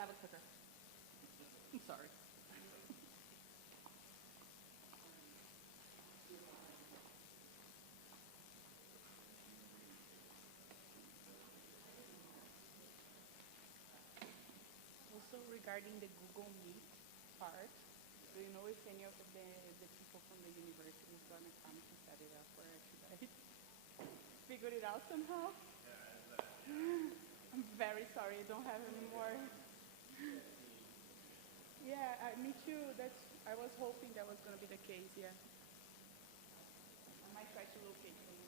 have a clicker. I'm sorry. Also, regarding the Google Meet part, do you know if any of the people from the university is going to come to set it up for you guys? Figured it out somehow? I'm very sorry, I don't have any more. Yeah, me too. I was hoping that was going to be the case, yeah. I might try to locate them.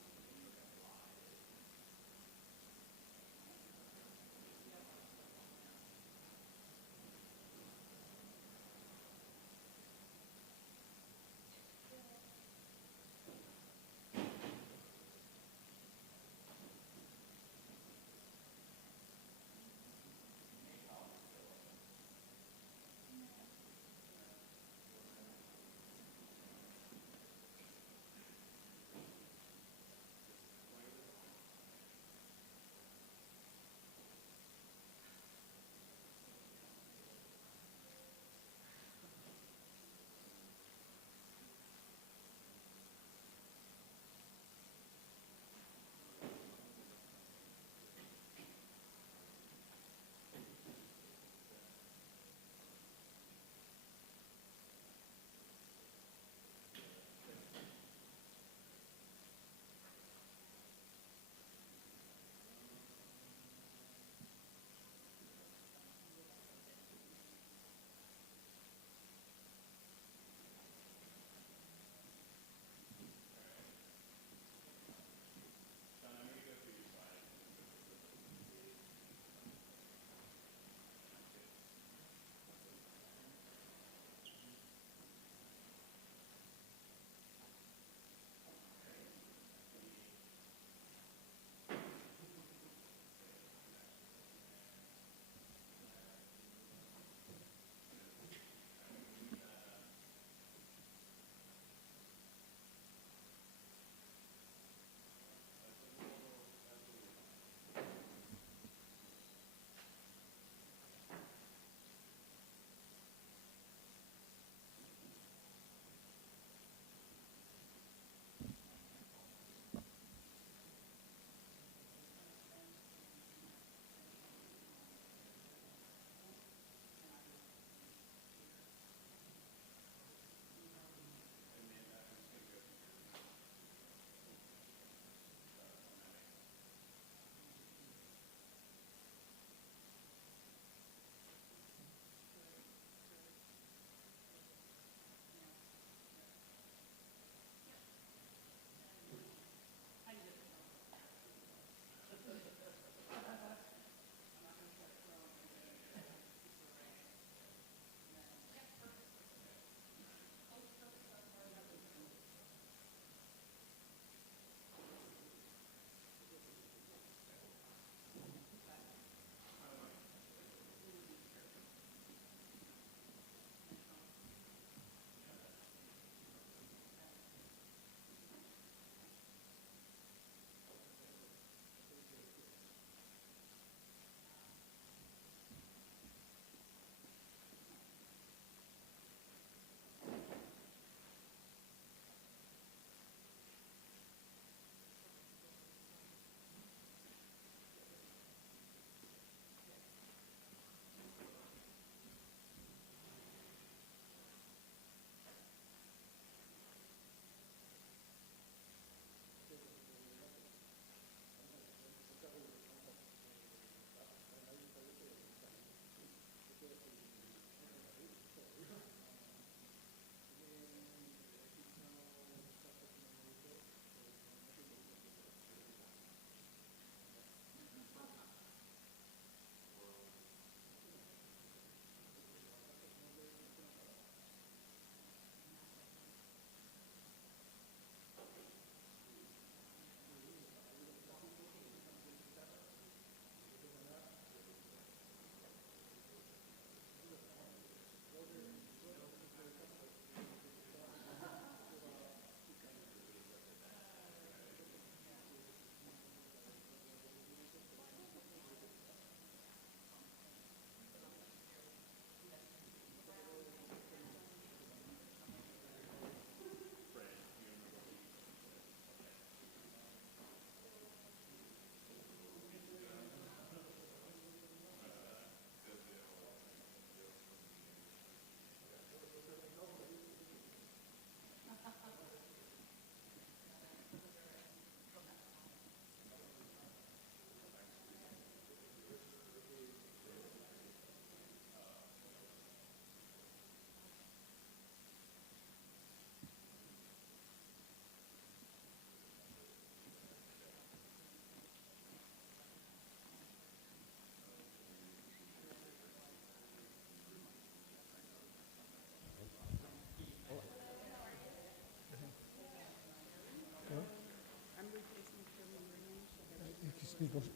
Because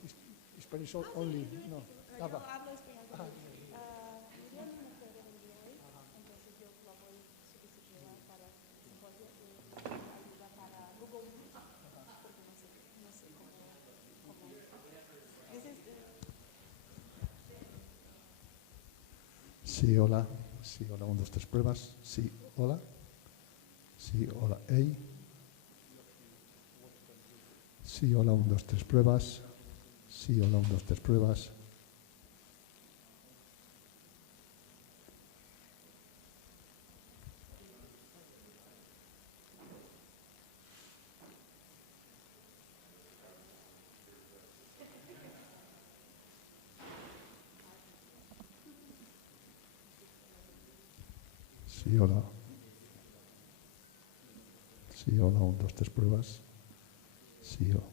Spanish only, no. Yo hablo español. Miriam no puede venir hoy, entonces yo la voy a sustituir para simposio y ayuda para Google Meet, porque no sé cómo. Sí, hola. Sí, hola, 1, 2, 3 pruebas. Sí, hola. Sí, hola, hey. Sí, hola, 1, 2, 3 pruebas. Sí, hola, 1, 2, 3 pruebas. Sí, hola. Sí, hola, 1, 2, 3 pruebas. Sí, hola.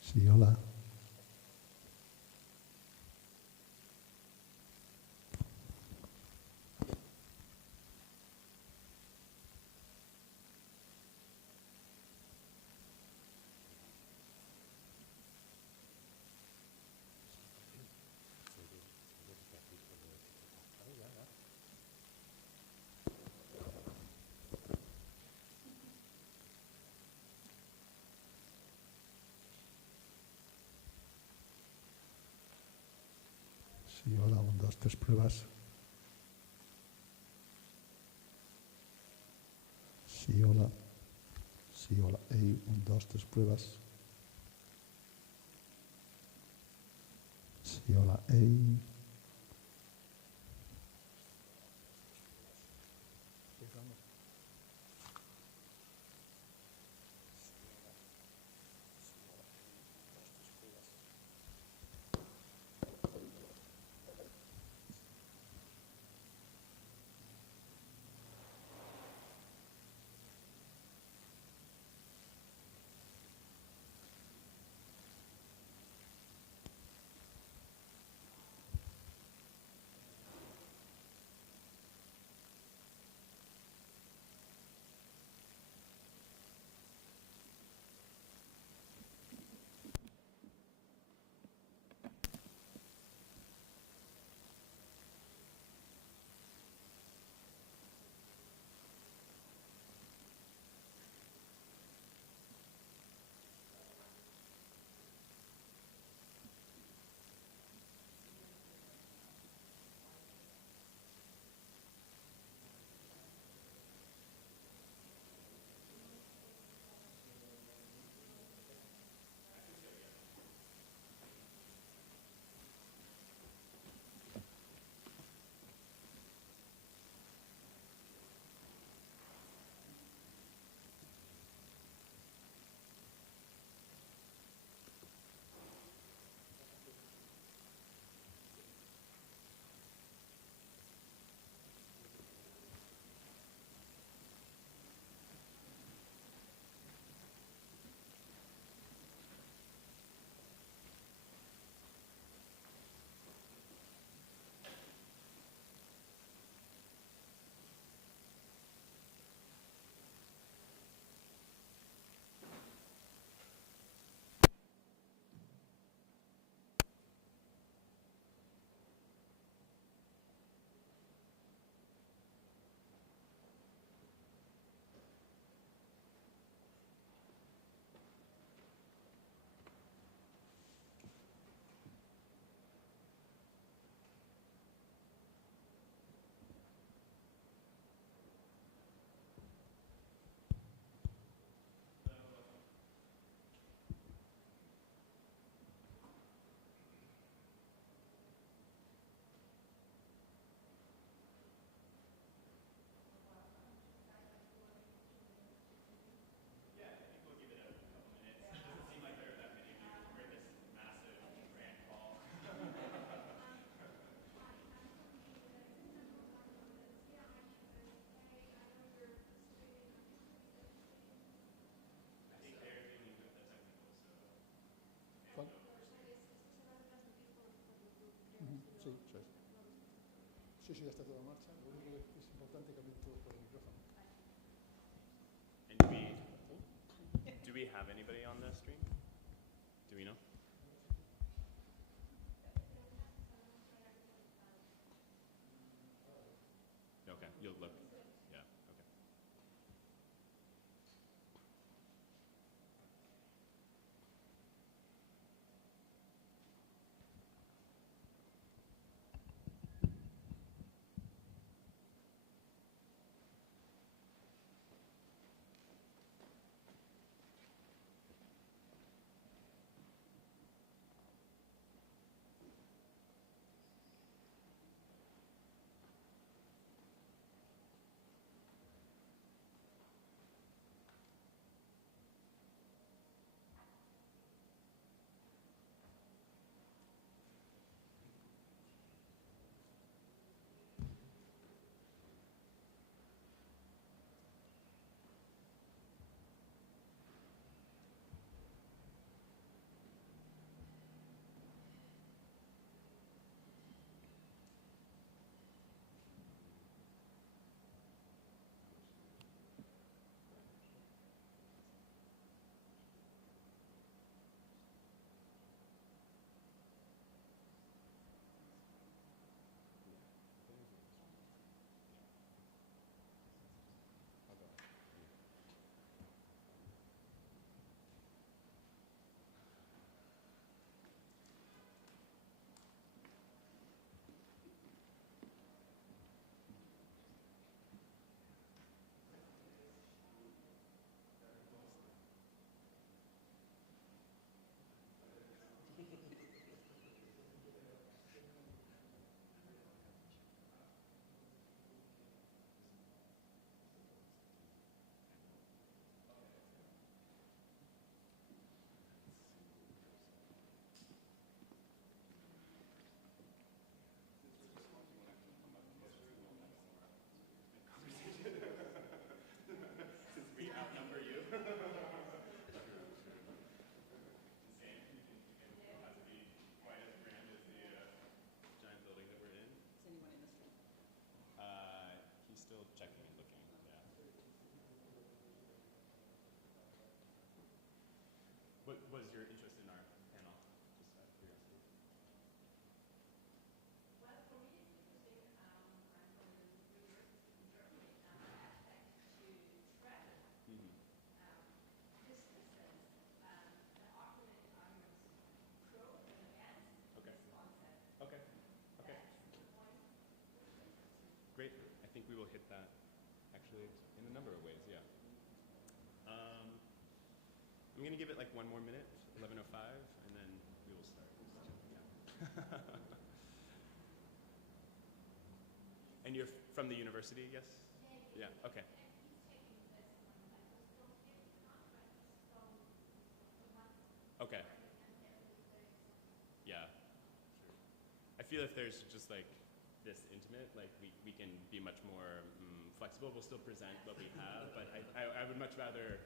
Sí, hola. Sí, hola, 1, 2, 3 pruebas. Sí, hola. Sí, hola, hey, 1, 2, 3 pruebas. Sí, hola, hey. Sí, sí, ya está todo en marcha. Lo único que es importante que hablen todos por el micrófono. And do we have anybody on the stream? Do we know? Okay, you'll look. Yeah, okay. Since we outnumber you. Giant building that we're in. Is anyone in the stream? He's still checking and looking. Yeah. What was your interest in our panel? Just out of curiosity. Well, for me, it's interesting. I'm from the university in Germany, and the aspect to travel, Mm-hmm. distances, and the arguments pro and against Okay. this concept. Okay. Okay. That's the point. Great. I think we will hit that actually in a number of ways. Yeah. I'm going to give it like one more minute, 11:05, and then we will start. Yeah. And you're from the university, yes? Yeah. Okay. Okay. Yeah. Sure. I feel if there's just like this intimate, like we can be much more flexible. We'll still present what we have, but I would much rather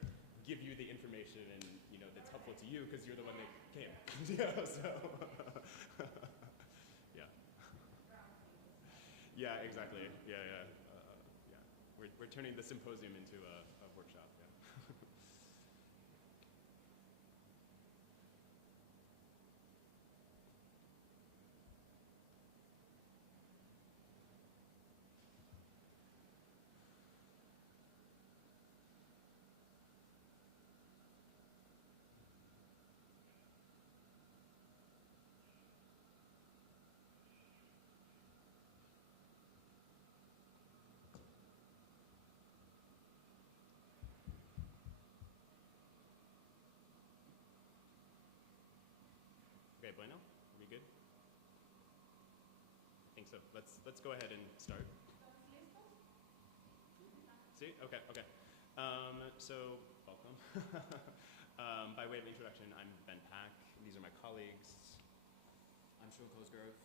give you the information and that's helpful to you because you're the one that came. So yeah. Yeah, exactly. Yeah. We're turning the symposium into a workshop. Yeah. Okay, bueno, are we good? I think so. Let's go ahead and start. See? Okay. So welcome. By way of introduction, I'm Ben Pack. These are my colleagues. I'm Sean Cosgrove.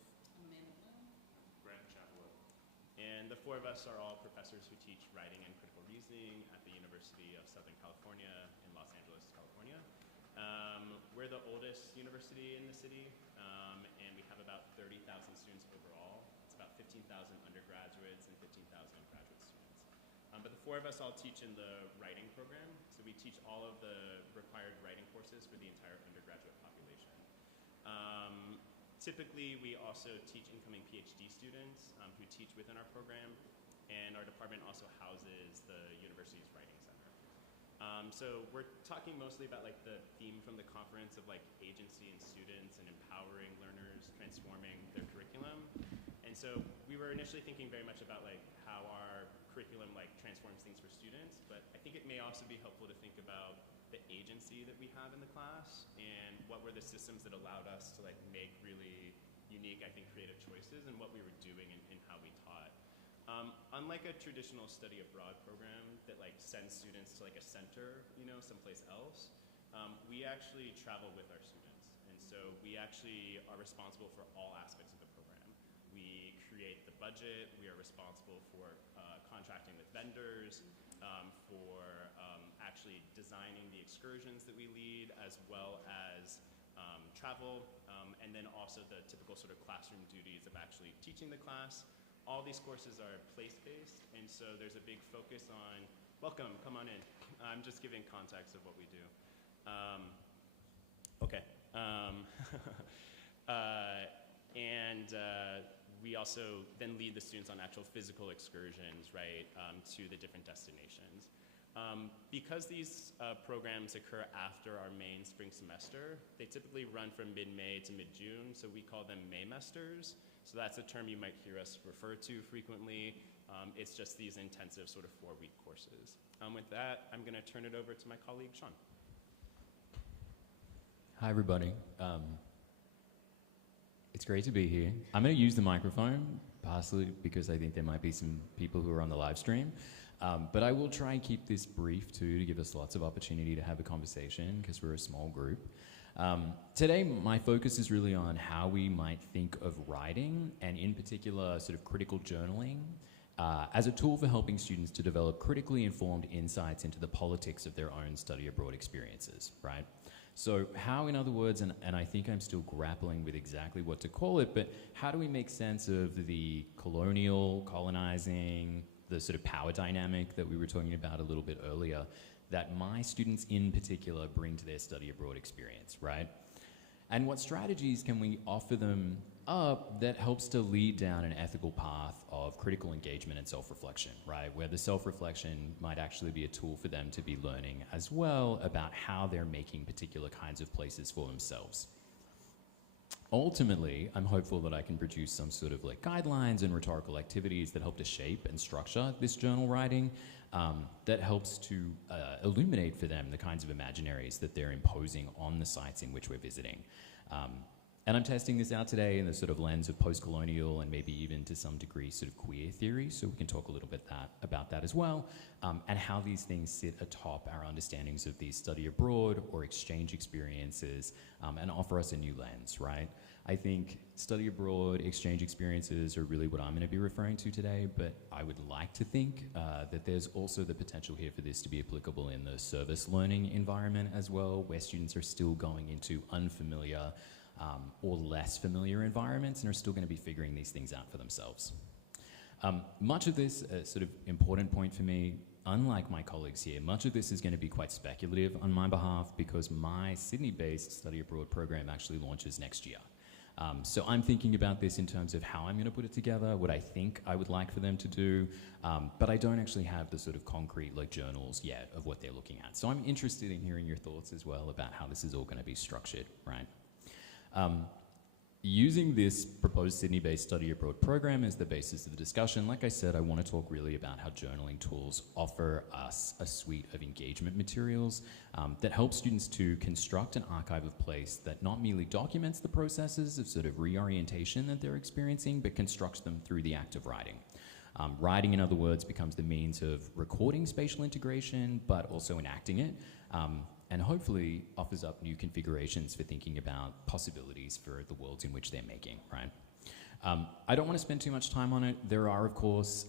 Brent Chaplow. And the four of us are all professors who teach writing and critical reasoning at the University of Southern California in Los Angeles, California. We're the oldest university in the city, and we have about 30,000 students overall. It's about 15 15,000 undergraduates and 15,000 graduate students. But the 4 of us all teach in the writing program, so we teach all of the required writing courses for the entire undergraduate population. Typically, we also teach incoming PhD students who teach within our program, and our department also houses the university's writing center. So we're talking mostly about like the theme from the conference of like agency in students and empowering learners, transforming their curriculum. And so we were initially thinking very much about like how our curriculum like transforms things for students, but I think it may also be helpful to think about the agency that we have in the class and what were the systems that allowed us to like make really unique, I think, creative choices and what we were doing and how we taught. Unlike a traditional study abroad program that like sends students to like a center, you know, someplace else, we actually travel with our students. And so we actually are responsible for all aspects of the program. We create the budget, we are responsible for contracting with vendors, for actually designing the excursions that we lead, as well as travel, and then also the typical sort of classroom duties of actually teaching the class. All these courses are place-based, and so there's a big focus on, welcome, come on in. I'm just giving context of what we do. Okay. We also then lead the students on actual physical excursions, right, to the different destinations. Because these programs occur after our main spring semester, they typically run from mid-May to mid-June, so we call them Maymesters. So that's a term you might hear us refer to frequently. It's just these intensive sort of 4-week courses. With that, I'm gonna turn it over to my colleague, Sean. Hi, everybody. It's great to be here. I'm going to use the microphone, partially because I think there might be some people who are on the live stream. But I will try and keep this brief, too, to give us lots of opportunity to have a conversation, because we're a small group. Today, my focus is really on how we might think of writing, and in particular, sort of critical journaling, as a tool for helping students to develop critically informed insights into the politics of their own study abroad experiences, right? So how, in other words, and I think I'm still grappling with exactly what to call it, but how do we make sense of the colonizing, the sort of power dynamic that we were talking about a little bit earlier, that my students in particular bring to their study abroad experience, right? And what strategies can we offer them up that helps to lead down an ethical path of critical engagement and self-reflection, right? Where the self-reflection might actually be a tool for them to be learning as well about how they're making particular kinds of places for themselves. Ultimately, I'm hopeful that I can produce some sort of like guidelines and rhetorical activities that help to shape and structure this journal writing, that helps to illuminate for them the kinds of imaginaries that they're imposing on the sites in which we're visiting. And I'm testing this out today in the sort of lens of post-colonial and maybe even to some degree sort of queer theory, so we can talk a little bit about that as well, and how these things sit atop our understandings of these study abroad or exchange experiences, and offer us a new lens, right? I think study abroad, exchange experiences are really what I'm going to be referring to today, but I would like to think that there's also the potential here for this to be applicable in the service learning environment as well, where students are still going into unfamiliar or less familiar environments and are still going to be figuring these things out for themselves. Much of this, sort of important point for me, unlike my colleagues here, much of this is going to be quite speculative on my behalf because my Sydney-based study abroad program actually launches next year. So I'm thinking about this in terms of how I'm going to put it together, what I think I would like for them to do, but I don't actually have the sort of concrete like journals yet of what they're looking at. So I'm interested in hearing your thoughts as well about how this is all going to be structured, right? Using this proposed Sydney-based study abroad program as the basis of the discussion, like I said, I want to talk really about how journaling tools offer us a suite of engagement materials that help students to construct an archive of place that not merely documents the processes of sort of reorientation that they're experiencing, but constructs them through the act of writing. Writing, in other words, becomes the means of recording spatial integration, but also enacting it, and hopefully offers up new configurations for thinking about possibilities for the worlds in which they're making, right? I don't want to spend too much time on it. There are, of course,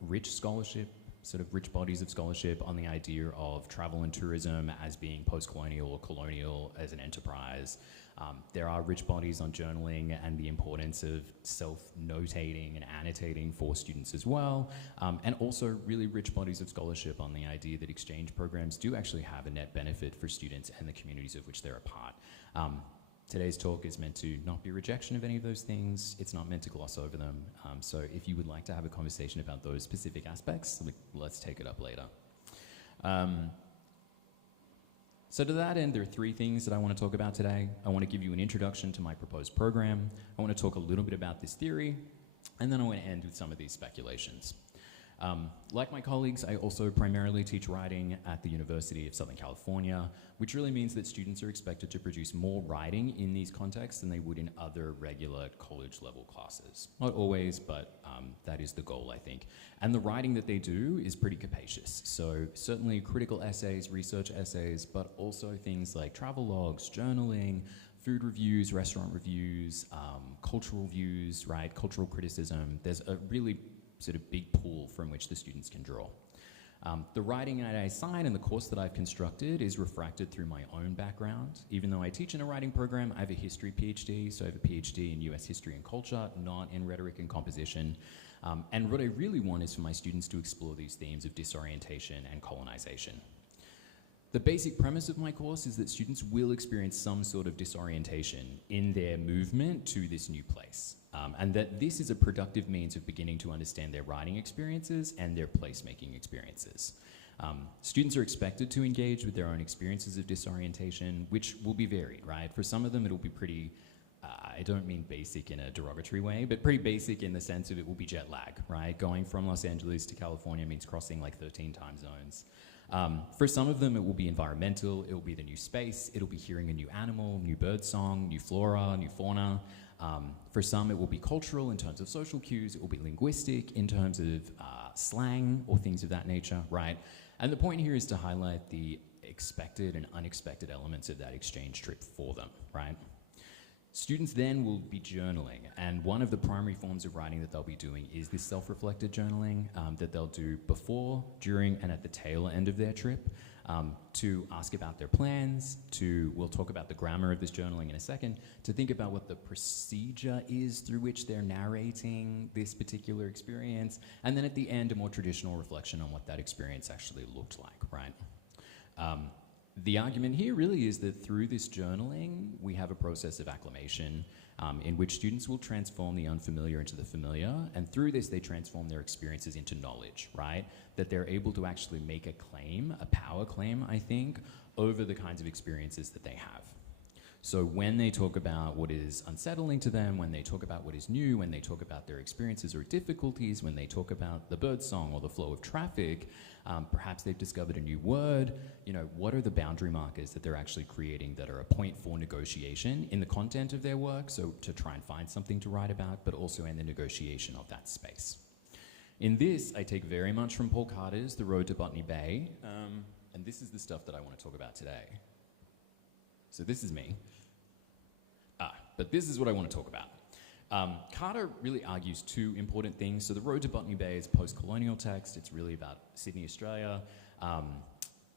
rich scholarship, sort of rich bodies of scholarship on the idea of travel and tourism as being post-colonial or colonial as an enterprise. There are rich bodies on journaling and the importance of self-notating and annotating for students as well, and also really rich bodies of scholarship on the idea that exchange programs do actually have a net benefit for students and the communities of which they're a part. Today's talk is meant to not be a rejection of any of those things. It's not meant to gloss over them. So if you would like to have a conversation about those specific aspects, let's take it up later. So to that end, there are three things that I want to talk about today. I want to give you an introduction to my proposed program. I want to talk a little bit about this theory, and then I want to end with some of these speculations. Like my colleagues, I also primarily teach writing at the University of Southern California, which really means that students are expected to produce more writing in these contexts than they would in other regular college-level classes. Not always, but that is the goal, I think. And the writing that they do is pretty capacious. So certainly critical essays, research essays, but also things like travel logs, journaling, food reviews, restaurant reviews, cultural views, right, cultural criticism. There's a really sort of big pool from which the students can draw. The writing that I assign and the course that I've constructed is refracted through my own background. Even though I teach in a writing program, I have a history PhD, so I have a PhD in US history and culture, not in rhetoric and composition. And what I really want is for my students to explore these themes of disorientation and colonization. The basic premise of my course is that students will experience some sort of disorientation in their movement to this new place, and that this is a productive means of beginning to understand their writing experiences and their placemaking experiences. Students are expected to engage with their own experiences of disorientation, which will be varied, right? For some of them, it'll be pretty, I don't mean basic in a derogatory way, but pretty basic in the sense of it will be jet lag, right? Going from Los Angeles to California means crossing like 13 time zones. For some of them, it will be environmental, it will be the new space, it'll be hearing a new animal, new bird song, new flora, new fauna. For some, it will be cultural in terms of social cues, it will be linguistic in terms of slang or things of that nature, right? And the point here is to highlight the expected and unexpected elements of that exchange trip for them, right? Students then will be journaling, and one of the primary forms of writing that they'll be doing is this self-reflected journaling that they'll do before, during, and at the tail end of their trip to ask about their plans, we'll talk about the grammar of this journaling in a second, to think about what the procedure is through which they're narrating this particular experience, and then at the end, a more traditional reflection on what that experience actually looked like, right? The argument here really is that through this journaling, we have a process of acclimation in which students will transform the unfamiliar into the familiar, and through this they transform their experiences into knowledge, right? That they're able to actually make a claim, a power claim, I think, over the kinds of experiences that they have. So when they talk about what is unsettling to them, when they talk about what is new, when they talk about their experiences or difficulties, when they talk about the bird song or the flow of traffic, perhaps they've discovered a new word, what are the boundary markers that they're actually creating that are a point for negotiation in the content of their work, so to try and find something to write about, but also in the negotiation of that space. In this, I take very much from Paul Carter's The Road to Botany Bay, and this is the stuff that I want to talk about today. So this is me. But this is what I want to talk about. Carter really argues two important things. So The Road to Botany Bay is post-colonial text. It's really about Sydney, Australia.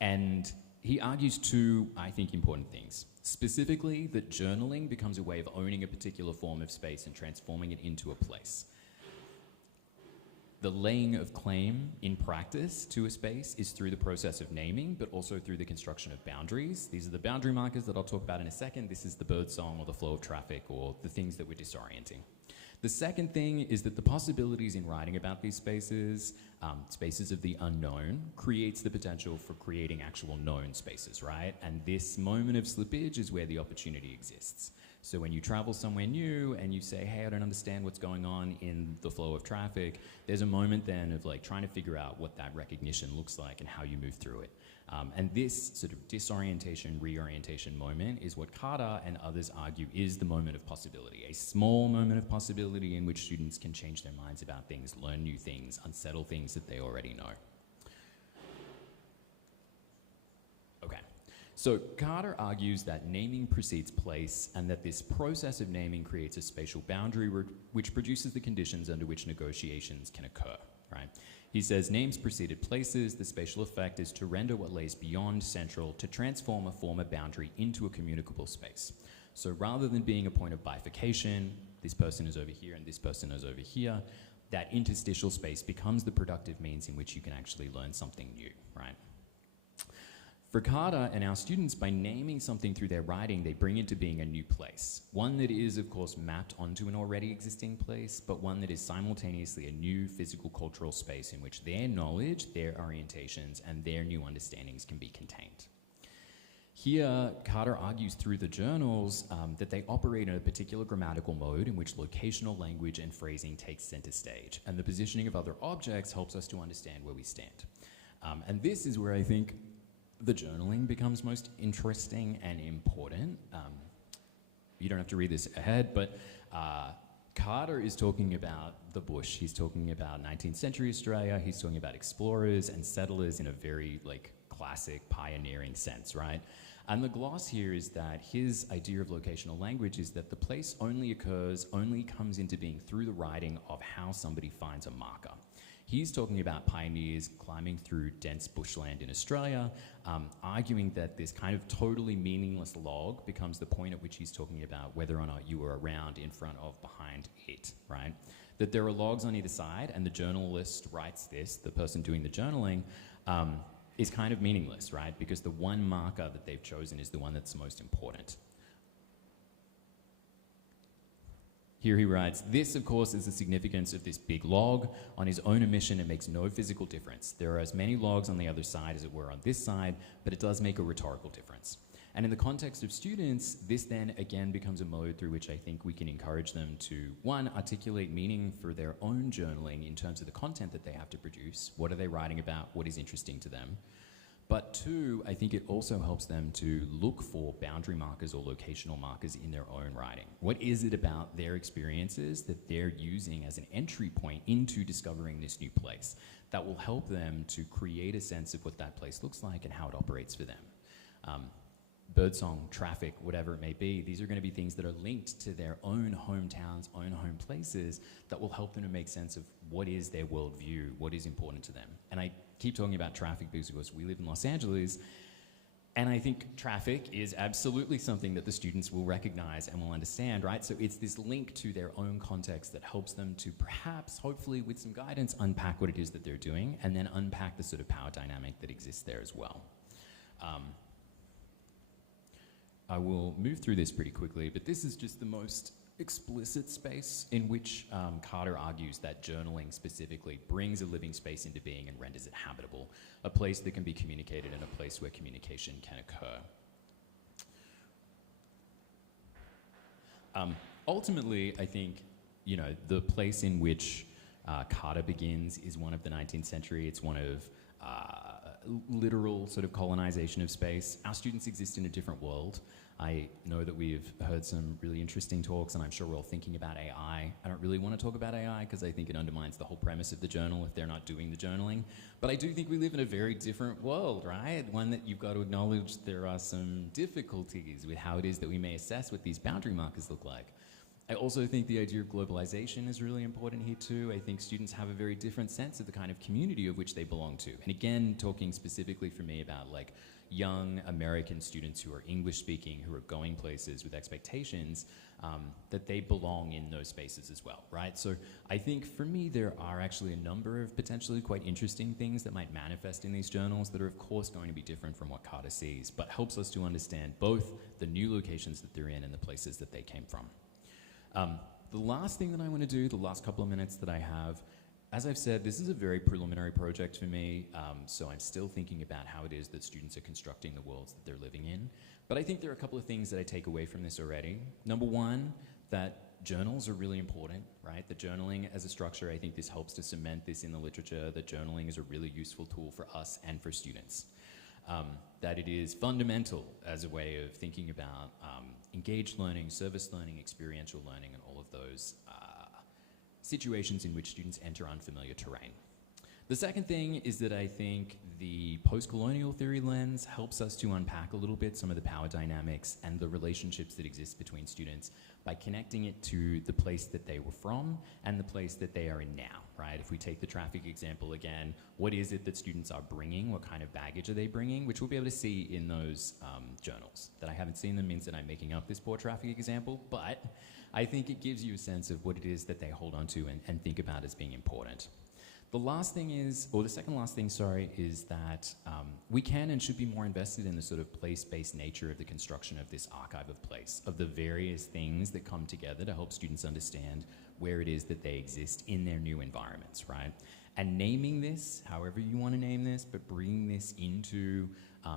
And he argues two, I think, important things. Specifically, that journaling becomes a way of owning a particular form of space and transforming it into a place. The laying of claim in practice to a space is through the process of naming, but also through the construction of boundaries. These are the boundary markers that I'll talk about in a second. This is the bird song or the flow of traffic or the things that we're disorienting. The second thing is that the possibilities in writing about these spaces, spaces of the unknown, creates the potential for creating actual known spaces, right? And this moment of slippage is where the opportunity exists. So when you travel somewhere new and you say, hey, I don't understand what's going on in the flow of traffic, there's a moment then of like trying to figure out what that recognition looks like and how you move through it. And this sort of disorientation, reorientation moment is what Carter and others argue is the moment of possibility, a small moment of possibility in which students can change their minds about things, learn new things, unsettle things that they already know. Okay. So Carter argues that naming precedes place and that this process of naming creates a spatial boundary which produces the conditions under which negotiations can occur, right? He says names preceded places. The spatial effect is to render what lays beyond central, to transform a former boundary into a communicable space. So rather than being a point of bifurcation, this person is over here and this person is over here, that interstitial space becomes the productive means in which you can actually learn something new, right? For Carter and our students, by naming something through their writing, they bring into being a new place. One that is, of course, mapped onto an already existing place, but one that is simultaneously a new physical cultural space in which their knowledge, their orientations, and their new understandings can be contained. Here, Carter argues through the journals that they operate in a particular grammatical mode in which locational language and phrasing takes center stage, and the positioning of other objects helps us to understand where we stand. And this is where I think the journaling becomes most interesting and important. You don't have to read this ahead, but Carter is talking about the bush. He's talking about 19th century Australia. He's talking about explorers and settlers in a very classic pioneering sense, right? And the gloss here is that his idea of locational language is that the place only comes into being through the writing of how somebody finds a marker. He's talking about pioneers climbing through dense bushland in Australia, arguing that this kind of totally meaningless log becomes the point at which he's talking about whether or not you were around, in front of, behind it, right? That there are logs on either side, and the journalist writes this, the person doing the journaling, is kind of meaningless, right? Because the one marker that they've chosen is the one that's most important. Here he writes, "This, of course, is the significance of this big log. On his own admission, it makes no physical difference. There are as many logs on the other side as it were on this side, but it does make a rhetorical difference." And in the context of students, this then again becomes a mode through which I think we can encourage them to, one, articulate meaning for their own journaling in terms of the content that they have to produce. What are they writing about? What is interesting to them? But two, I think it also helps them to look for boundary markers or locational markers in their own writing. What is it about their experiences that they're using as an entry point into discovering this new place that will help them to create a sense of what that place looks like and how it operates for them? Birdsong, traffic, whatever it may be, these are going to be things that are linked to their own hometowns, own home places that will help them to make sense of what is their worldview, what is important to them. And I keep talking about traffic because we live in Los Angeles, and I think traffic is absolutely something that the students will recognize and will understand, right? So it's this link to their own context that helps them to perhaps, hopefully with some guidance, unpack what it is that they're doing, and then unpack the sort of power dynamic that exists there as well. I will move through this pretty quickly, but this is just the most explicit space in which Carter argues that journaling specifically brings a living space into being and renders it habitable, a place that can be communicated and a place where communication can occur. Ultimately, I think, the place in which Carter begins is one of the 19th century. It's one of literal sort of colonization of space. Our students exist in a different world. I know that we've heard some really interesting talks, and I'm sure we're all thinking about AI. I don't really want to talk about AI because I think it undermines the whole premise of the journal if they're not doing the journaling. But I do think we live in a very different world, right? One that you've got to acknowledge there are some difficulties with how it is that we may assess what these boundary markers look like. I also think the idea of globalization is really important here too. I think students have a very different sense of the kind of community of which they belong to. And again, talking specifically for me about young American students who are English speaking, who are going places with expectations, that they belong in those spaces as well, right? So I think for me, there are actually a number of potentially quite interesting things that might manifest in these journals that are of course going to be different from what Carter sees, but helps us to understand both the new locations that they're in and the places that they came from. The last thing that I want to do, the last couple of minutes that I have, as I've said, this is a very preliminary project for me, so I'm still thinking about how it is that students are constructing the worlds that they're living in. But I think there are a couple of things that I take away from this already. Number one, that journals are really important, right? The journaling as a structure, I think this helps to cement this in the literature, that journaling is a really useful tool for us and for students. That it is fundamental as a way of thinking about engaged learning, service learning, experiential learning, and all of those situations in which students enter unfamiliar terrain. The second thing is that I think the post-colonial theory lens helps us to unpack a little bit some of the power dynamics and the relationships that exist between students by connecting it to the place that they were from and the place that they are in now. right? If we take the traffic example again, what is it that students are bringing? What kind of baggage are they bringing? Which we'll be able to see in those journals. That I haven't seen them means that I'm making up this poor traffic example, but I think it gives you a sense of what it is that they hold on to and think about as being important. The last thing is, or the second last thing, sorry, is that we can and should be more invested in the sort of place-based nature of the construction of this archive of place, of the various things that come together to help students understand where it is that they exist in their new environments, right? And naming this, however you want to name this, but bringing this into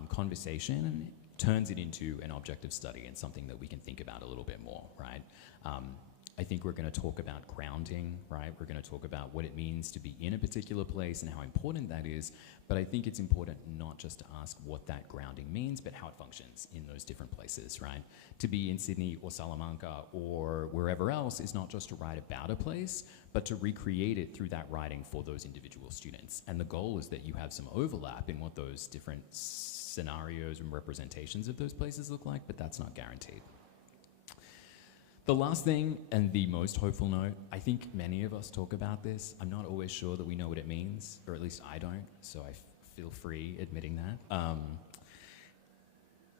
conversation turns it into an object of study and something that we can think about a little bit more, right? I think we're going to talk about grounding, right? We're going to talk about what it means to be in a particular place and how important that is. But I think it's important not just to ask what that grounding means, but how it functions in those different places, right? To be in Sydney or Salamanca or wherever else is not just to write about a place, but to recreate it through that writing for those individual students. And the goal is that you have some overlap in what those different scenarios and representations of those places look like, but that's not guaranteed. The last thing, and the most hopeful note, I think many of us talk about this. I'm not always sure that we know what it means, or at least I don't, so I feel free admitting that.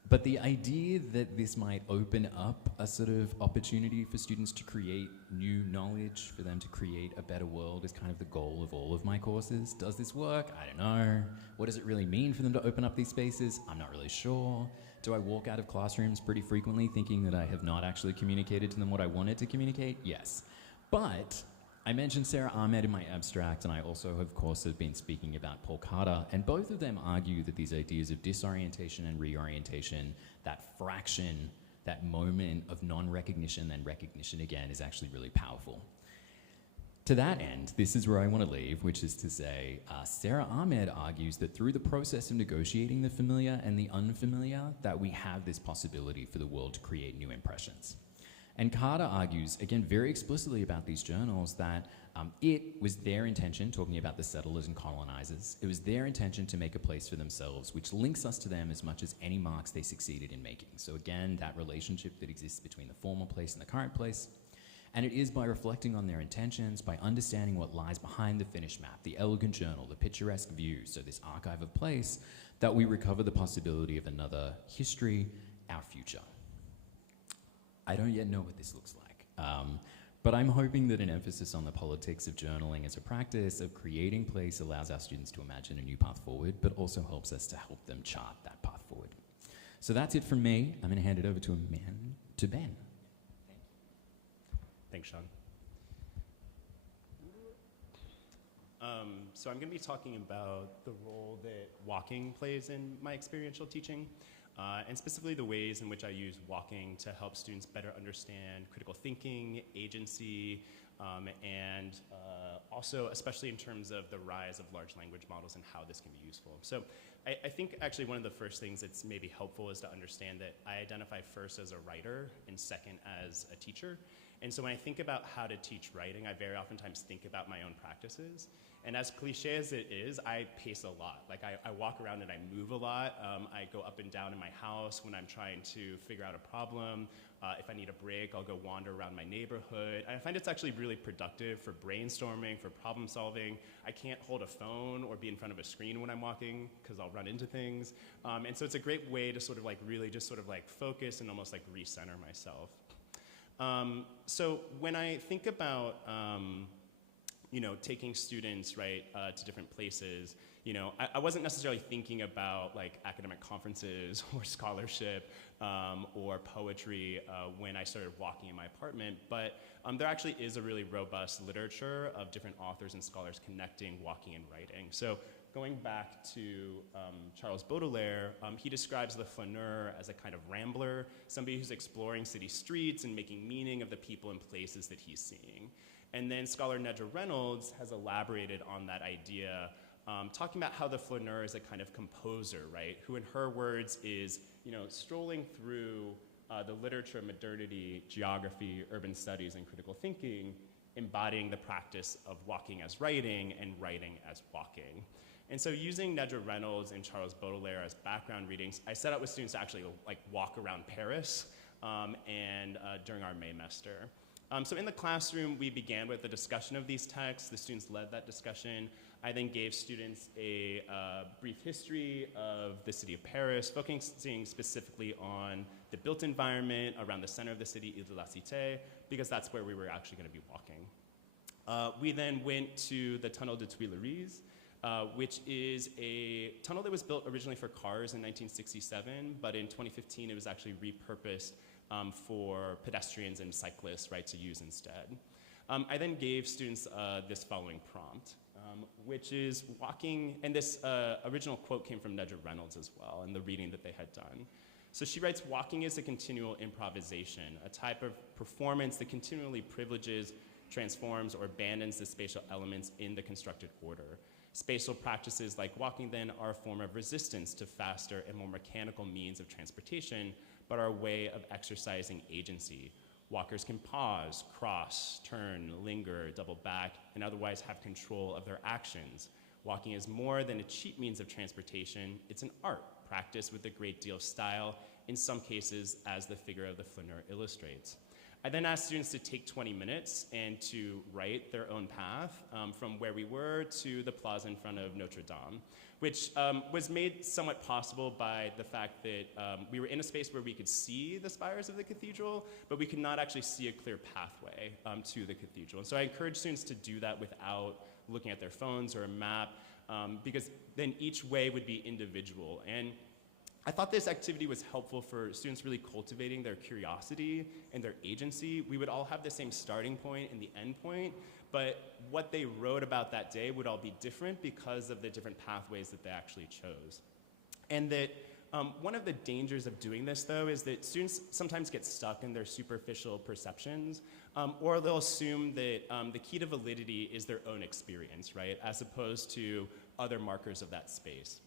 But the idea that this might open up a sort of opportunity for students to create new knowledge, for them to create a better world, is kind of the goal of all of my courses. Does this work? I don't know. What does it really mean for them to open up these spaces? I'm not really sure. Do I walk out of classrooms pretty frequently thinking that I have not actually communicated to them what I wanted to communicate? Yes. But I mentioned Sara Ahmed in my abstract, and I also, of course, have been speaking about Paul Carter, and both of them argue that these ideas of disorientation and reorientation, that fraction, that moment of non-recognition, then recognition again, is actually really powerful. To that end, this is where I want to leave, which is to say, Sara Ahmed argues that through the process of negotiating the familiar and the unfamiliar, that we have this possibility for the world to create new impressions. And Carter argues, again, very explicitly about these journals, that it was their intention, talking about the settlers and colonizers, it was their intention to make a place for themselves, which links us to them as much as any marks they succeeded in making. So again, that relationship that exists between the former place and the current place. And it is by reflecting on their intentions, by understanding what lies behind the finished map, the elegant journal, the picturesque view, so this archive of place, that we recover the possibility of another history, our future. I don't yet know what this looks like, but I'm hoping that an emphasis on the politics of journaling as a practice of creating place allows our students to imagine a new path forward, but also helps us to help them chart that path forward. So that's it from me. I'm going to hand it over to Ben. Thanks, Sean. So I'm going to be talking about the role that walking plays in my experiential teaching, and specifically the ways in which I use walking to help students better understand critical thinking, agency, and also especially in terms of the rise of large language models and how this can be useful. So I think actually one of the first things that's maybe helpful is to understand that I identify first as a writer and second as a teacher. And so when I think about how to teach writing, I very oftentimes think about my own practices. And as cliche as it is, I pace a lot. Like I walk around and I move a lot. I go up and down in my house when I'm trying to figure out a problem. If I need a break, I'll go wander around my neighborhood. And I find it's actually really productive for brainstorming, for problem solving. I can't hold a phone or be in front of a screen when I'm walking because I'll run into things. And so it's a great way to sort of like really just sort of like focus and almost like recenter myself. So when I think about, taking students, right, to different places, I wasn't necessarily thinking about like academic conferences or scholarship or poetry when I started walking in my apartment, but there actually is a really robust literature of different authors and scholars connecting walking and writing. So going back to Charles Baudelaire, he describes the flaneur as a kind of rambler, somebody who's exploring city streets and making meaning of the people and places that he's seeing. And then scholar Nedra Reynolds has elaborated on that idea, talking about how the flaneur is a kind of composer, right, who in her words is, strolling through the literature of modernity, geography, urban studies, and critical thinking, embodying the practice of walking as writing and writing as walking. And so using Nedra Reynolds and Charles Baudelaire as background readings, I set out with students to actually like walk around Paris during our Maymester. So in the classroom, we began with a discussion of these texts. The students led that discussion. I then gave students a brief history of the city of Paris, focusing specifically on the built environment around the center of the city, ICED26, because that's where we were actually going to be walking. We then went to the Tunnel des Tuileries, which is a tunnel that was built originally for cars in 1967, but in 2015 it was actually repurposed for pedestrians and cyclists, right, to use instead. I then gave students this following prompt, which is walking, and this original quote came from Nedra Reynolds as well, in the reading that they had done. So she writes, walking is a continual improvisation, a type of performance that continually privileges, transforms, or abandons the spatial elements in the constructed order. Spatial practices like walking then are a form of resistance to faster and more mechanical means of transportation, but are a way of exercising agency. Walkers can pause, cross, turn, linger, double back, and otherwise have control of their actions. Walking is more than a cheap means of transportation. It's an art practiced with a great deal of style, in some cases, as the figure of the flaneur illustrates. I then asked students to take 20 minutes and to write their own path from where we were to the plaza in front of Notre Dame, which was made somewhat possible by the fact that we were in a space where we could see the spires of the cathedral, but we could not actually see a clear pathway to the cathedral. And so I encourage students to do that without looking at their phones or a map, because then each way would be individual. And I thought this activity was helpful for students really cultivating their curiosity and their agency. We would all have the same starting point and the end point, but what they wrote about that day would all be different because of the different pathways that they actually chose. And that one of the dangers of doing this, though, is that students sometimes get stuck in their superficial perceptions, or they'll assume that the key to validity is their own experience, right, as opposed to other markers of that space.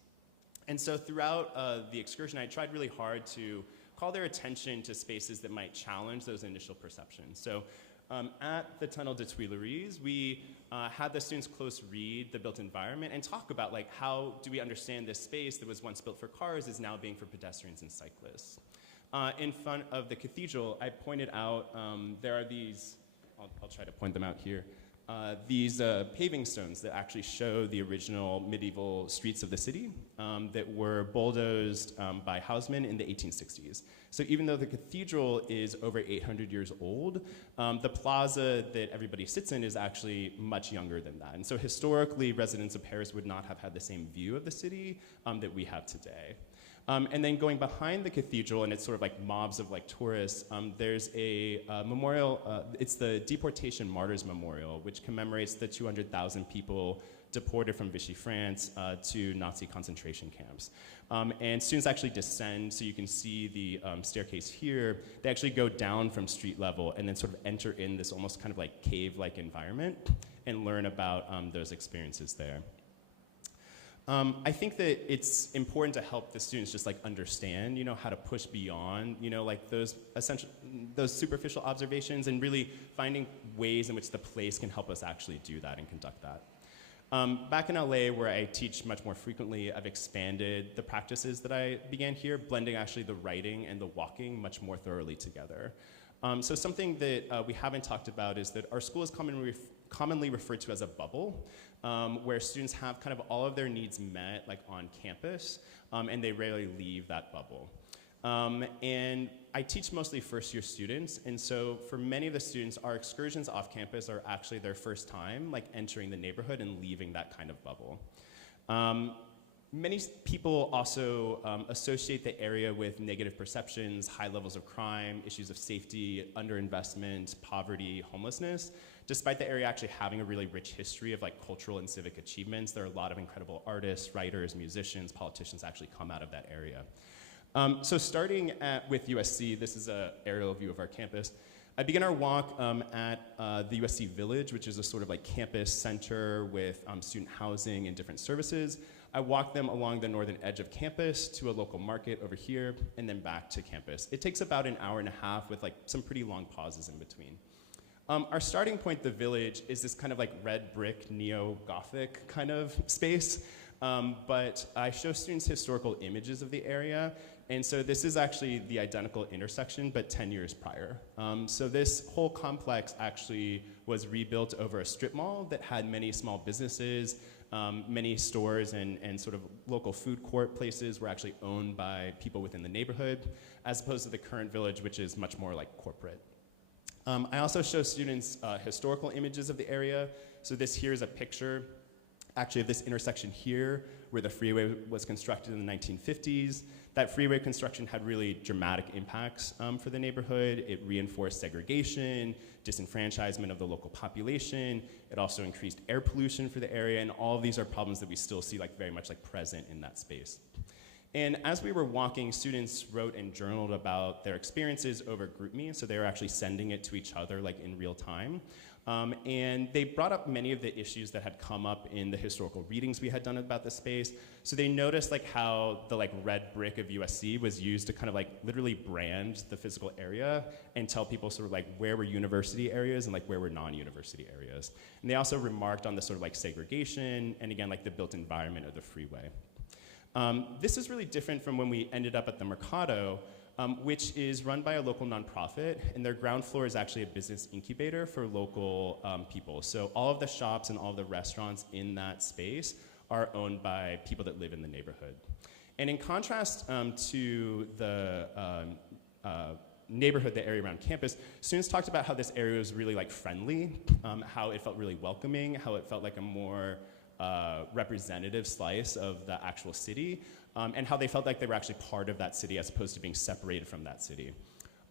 And so throughout the excursion, I tried really hard to call their attention to spaces that might challenge those initial perceptions. So at the Tunnel des Tuileries, we had the students close read the built environment and talk about, like, how do we understand this space that was once built for cars is now being for pedestrians and cyclists. In front of the cathedral, I pointed out there are these, I'll try to point them out here, these paving stones that actually show the original medieval streets of the city that were bulldozed by Haussmann in the 1860s. So even though the cathedral is over 800 years old, the plaza that everybody sits in is actually much younger than that. And so historically, residents of Paris would not have had the same view of the city that we have today. And then going behind the cathedral, and it's sort of like mobs of like tourists, there's a memorial, it's the Deportation Martyrs Memorial, which commemorates the 200,000 people deported from Vichy France to Nazi concentration camps. And students actually descend, so you can see the staircase here. They actually go down from street level and then sort of enter in this almost kind of like cave-like environment and learn about those experiences there. I think that it's important to help the students just like understand, you know, how to push beyond, you know, like those superficial observations and really finding ways in which the place can help us actually do that and conduct that. Back in LA, where I teach much more frequently, I've expanded the practices that I began here, blending actually the writing and the walking much more thoroughly together. So something that we haven't talked about is that our school is commonly referred to as a bubble, where students have kind of all of their needs met, like on campus, and they rarely leave that bubble. And I teach mostly first-year students, and so for many of the students, our excursions off campus are actually their first time, like entering the neighborhood and leaving that kind of bubble. Many people also associate the area with negative perceptions, high levels of crime, issues of safety, underinvestment, poverty, homelessness. Despite the area actually having a really rich history of like cultural and civic achievements, there are a lot of incredible artists, writers, musicians, politicians actually come out of that area. So starting with USC, this is an aerial view of our campus. I began our walk at the USC Village, which is a sort of like campus center with student housing and different services. I walked them along the northern edge of campus to a local market over here, and then back to campus. It takes about an hour and a half with like some pretty long pauses in between. Our starting point, the Village, is this kind of like red brick, neo-Gothic kind of space. But I show students historical images of the area And so this is actually the identical intersection, but 10 years prior. So this whole complex actually was rebuilt over a strip mall that had many small businesses, many stores and sort of local food court places were actually owned by people within the neighborhood, as opposed to the current village, which is much more like corporate. I also show students historical images of the area. So this here is a picture, actually, of this intersection here, where the freeway was constructed in the 1950s. That freeway construction had really dramatic impacts for the neighborhood. It reinforced segregation, disenfranchisement of the local population. It also increased air pollution for the area, and all of these are problems that we still see like very much like present in that space. And as we were walking, students wrote and journaled about their experiences over GroupMe, so they were actually sending it to each other like in real time. And they brought up many of the issues that had come up in the historical readings we had done about the space. So they noticed like how the like red brick of USC was used to kind of like literally brand the physical area and tell people sort of like where were university areas and like where were non-university areas. And they also remarked on the sort of like segregation and again like the built environment of the freeway. This is really different from when we ended up at the Mercado, which is run by a local nonprofit, and their ground floor is actually a business incubator for local people. So all of the shops and all of the restaurants in that space are owned by people that live in the neighborhood. And in contrast to the neighborhood, the area around campus, students talked about how this area was really like friendly, how it felt really welcoming, how it felt like a more representative slice of the actual city, and how they felt like they were actually part of that city as opposed to being separated from that city.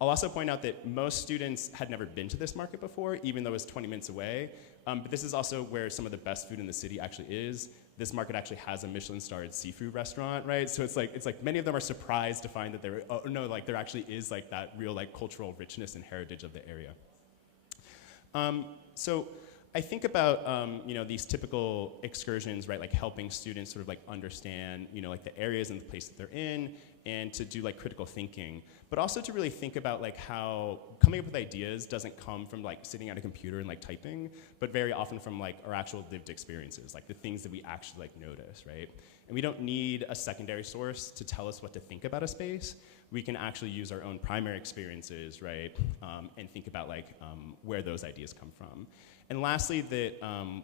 I'll also point out that most students had never been to this market before, even though it was 20 minutes away, but this is also where some of the best food in the city actually is. This market actually has a Michelin-starred seafood restaurant, right? So it's like many of them are surprised to find that there actually is like that real like cultural richness and heritage of the area. So I think about these typical excursions, right? Like helping students sort of like understand, like the areas and the place that they're in, and to do like critical thinking, but also to really think about like how coming up with ideas doesn't come from like sitting at a computer and like typing, but very often from like our actual lived experiences, like the things that we actually like notice, right? And we don't need a secondary source to tell us what to think about a space. We can actually use our own primary experiences, right? And think about like where those ideas come from. And lastly, that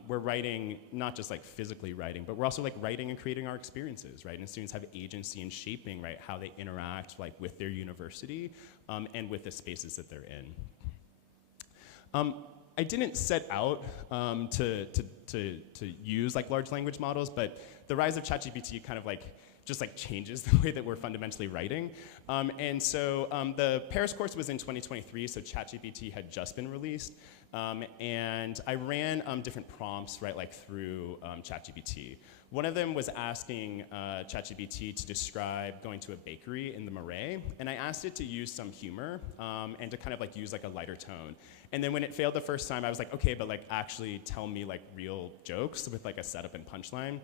we're writing, not just like physically writing, but we're also like writing and creating our experiences, right? And students have agency in shaping, right, how they interact like with their university and with the spaces that they're in. I didn't set out to use like large language models, but the rise of ChatGPT kind of like just like changes the way that we're fundamentally writing. And so the Paris course was in 2023, so ChatGPT had just been released. And I ran different prompts, right, like through ChatGPT. One of them was asking ChatGPT to describe going to a bakery in the Marais, and I asked it to use some humor and to kind of like use like a lighter tone. And then when it failed the first time, I was like, okay, but like actually tell me like real jokes with like a setup and punchline.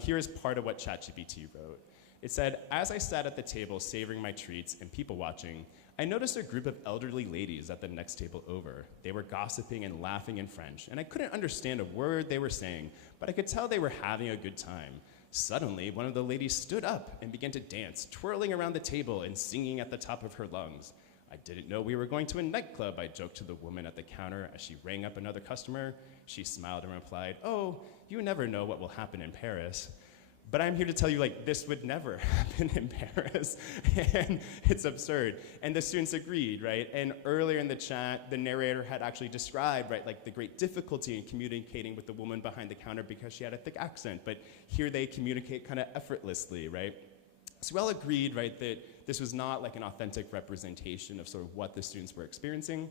Here's part of what ChatGPT wrote. It said, as I sat at the table savoring my treats and people watching, I noticed a group of elderly ladies at the next table over. They were gossiping and laughing in French, and I couldn't understand a word they were saying, but I could tell they were having a good time. Suddenly, one of the ladies stood up and began to dance, twirling around the table and singing at the top of her lungs. I didn't know we were going to a nightclub, I joked to the woman at the counter as she rang up another customer. She smiled and replied, oh, you never know what will happen in Paris. But I'm here to tell you, like, this would never happen in Paris, and it's absurd. And the students agreed, right? And earlier in the chat, the narrator had actually described, right, like the great difficulty in communicating with the woman behind the counter because she had a thick accent, but here they communicate kind of effortlessly, right? So we all agreed, right, that this was not like an authentic representation of sort of what the students were experiencing.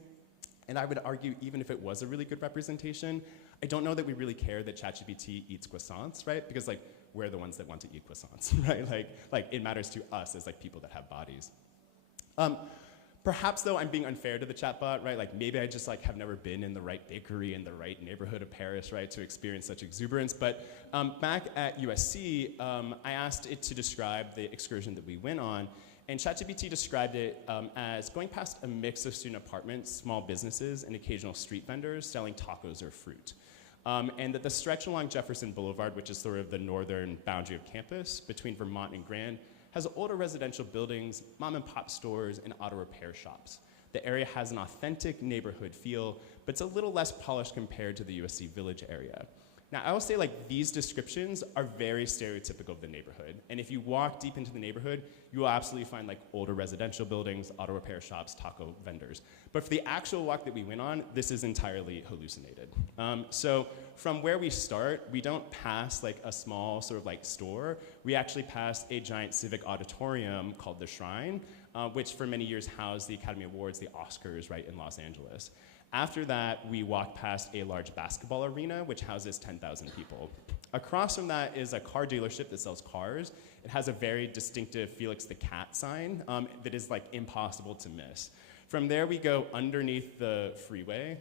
And I would argue, even if it was a really good representation, I don't know that we really care that ChatGPT eats croissants, right? Because like, we're the ones that want to eat croissants, right? Like it matters to us as like people that have bodies. Perhaps though I'm being unfair to the chatbot, right? Like maybe I just like have never been in the right bakery in the right neighborhood of Paris, right, to experience such exuberance. But back at USC, I asked it to describe the excursion that we went on, and ChatGPT described it as going past a mix of student apartments, small businesses, and occasional street vendors selling tacos or fruit. And that the stretch along Jefferson Boulevard, which is sort of the northern boundary of campus between Vermont and Grand, has older residential buildings, mom and pop stores, and auto repair shops. The area has an authentic neighborhood feel, but it's a little less polished compared to the USC Village area. Now, I will say like these descriptions are very stereotypical of the neighborhood. And if you walk deep into the neighborhood, you will absolutely find like older residential buildings, auto repair shops, taco vendors. But for the actual walk that we went on, this is entirely hallucinated. So from where we start, we don't pass like a small sort of like store. We actually pass a giant civic auditorium called the Shrine, which for many years housed the Academy Awards, the Oscars, right, in Los Angeles. After that, we walk past a large basketball arena, which houses 10,000 people. Across from that is a car dealership that sells cars. It has a very distinctive Felix the Cat sign that is like impossible to miss. From there, we go underneath the freeway,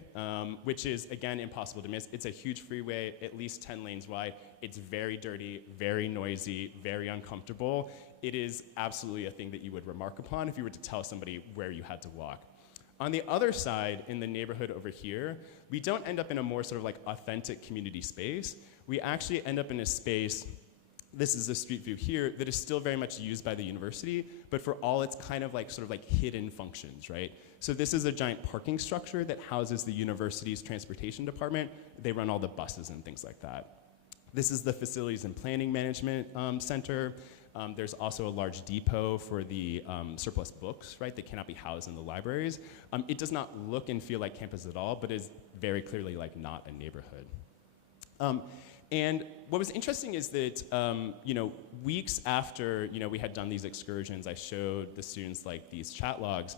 which is, again, impossible to miss. It's a huge freeway, at least 10 lanes wide. It's very dirty, very noisy, very uncomfortable. It is absolutely a thing that you would remark upon if you were to tell somebody where you had to walk. On the other side, in the neighborhood over here, we don't end up in a more sort of like authentic community space. We actually end up in a space, this is a street view here, that is still very much used by the university, but for all its kind of like sort of like hidden functions, right? So this is a giant parking structure that houses the university's transportation department. They run all the buses and things like that. This is the facilities and planning management center. There's also a large depot for the surplus books, right, that cannot be housed in the libraries. It does not look and feel like campus at all, but is very clearly like not a neighborhood. And what was interesting is that, weeks after, we had done these excursions, I showed the students like these chat logs,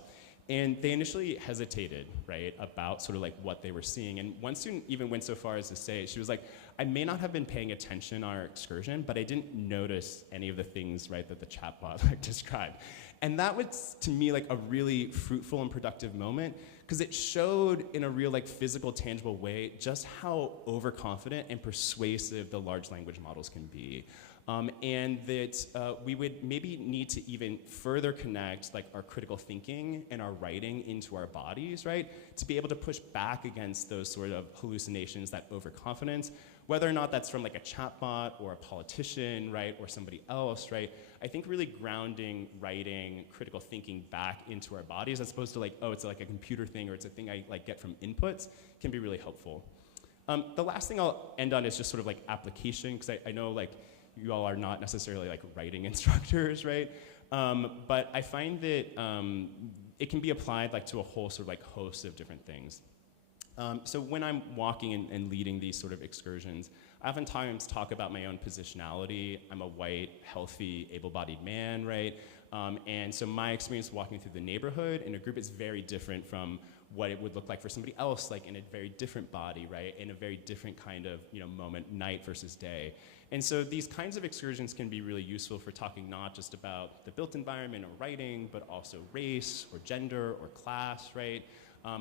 and they initially hesitated, right, about sort of like what they were seeing. And one student even went so far as to say, she was like, I may not have been paying attention on our excursion, but I didn't notice any of the things, right, that the chatbot like described. And that was, to me, like a really fruitful and productive moment, because it showed in a real, like, physical, tangible way just how overconfident and persuasive the large language models can be. And that we would maybe need to even further connect like our critical thinking and our writing into our bodies, right? To be able to push back against those sort of hallucinations, that overconfidence, whether or not that's from like a chatbot or a politician, right, or somebody else, right? I think really grounding writing, critical thinking back into our bodies as opposed to like, oh, it's like a computer thing or it's a thing I like get from inputs can be really helpful. The last thing I'll end on is just sort of like application, because I know like you all are not necessarily like writing instructors, right? But I find that it can be applied like to a whole sort of like host of different things. So when I'm walking and leading these sort of excursions, I oftentimes talk about my own positionality. I'm a white, healthy, able-bodied man, right? And so my experience walking through the neighborhood in a group is very different from what it would look like for somebody else, like in a very different body, right? In a very different kind of moment, night versus day. And so these kinds of excursions can be really useful for talking not just about the built environment or writing, but also race or gender or class, right?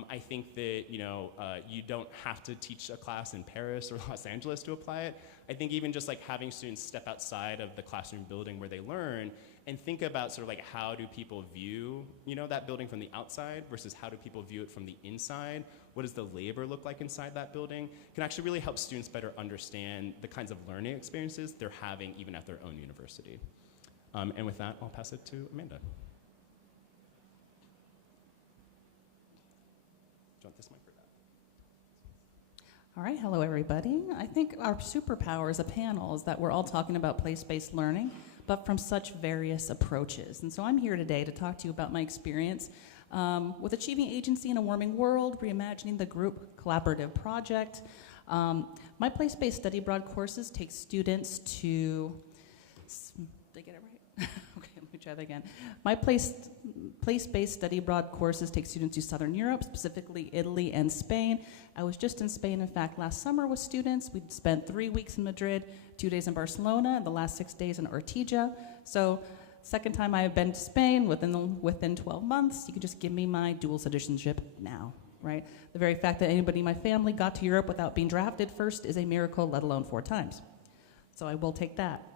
I think that you don't have to teach a class in Paris or Los Angeles to apply it. I think even just like having students step outside of the classroom building where they learn and think about sort of like how do people view that building from the outside versus how do people view it from the inside? What does the labor look like inside that building? Can actually really help students better understand the kinds of learning experiences they're having even at their own university. And with that, I'll pass it to Amanda. Do you want this mic or that? All right, hello everybody. I think our superpower as a panel is that we're all talking about place-based learning, but from such various approaches. And so I'm here today to talk to you about my experience with Achieving Agency in a Warming World, Reimagining the Group Collaborative Project. My place-based study abroad courses take students to, did I get it right? Okay, let me try that again. My place-based study abroad courses take students to Southern Europe, specifically Italy and Spain. I was just in Spain, in fact, last summer with students. We spent 3 weeks in Madrid, 2 days in Barcelona, and the last 6 days in Ortija. So second time I have been to Spain within 12 months. You can just give me my dual citizenship now, right? The very fact that anybody in my family got to Europe without being drafted first is a miracle, let alone 4 times. So I will take that.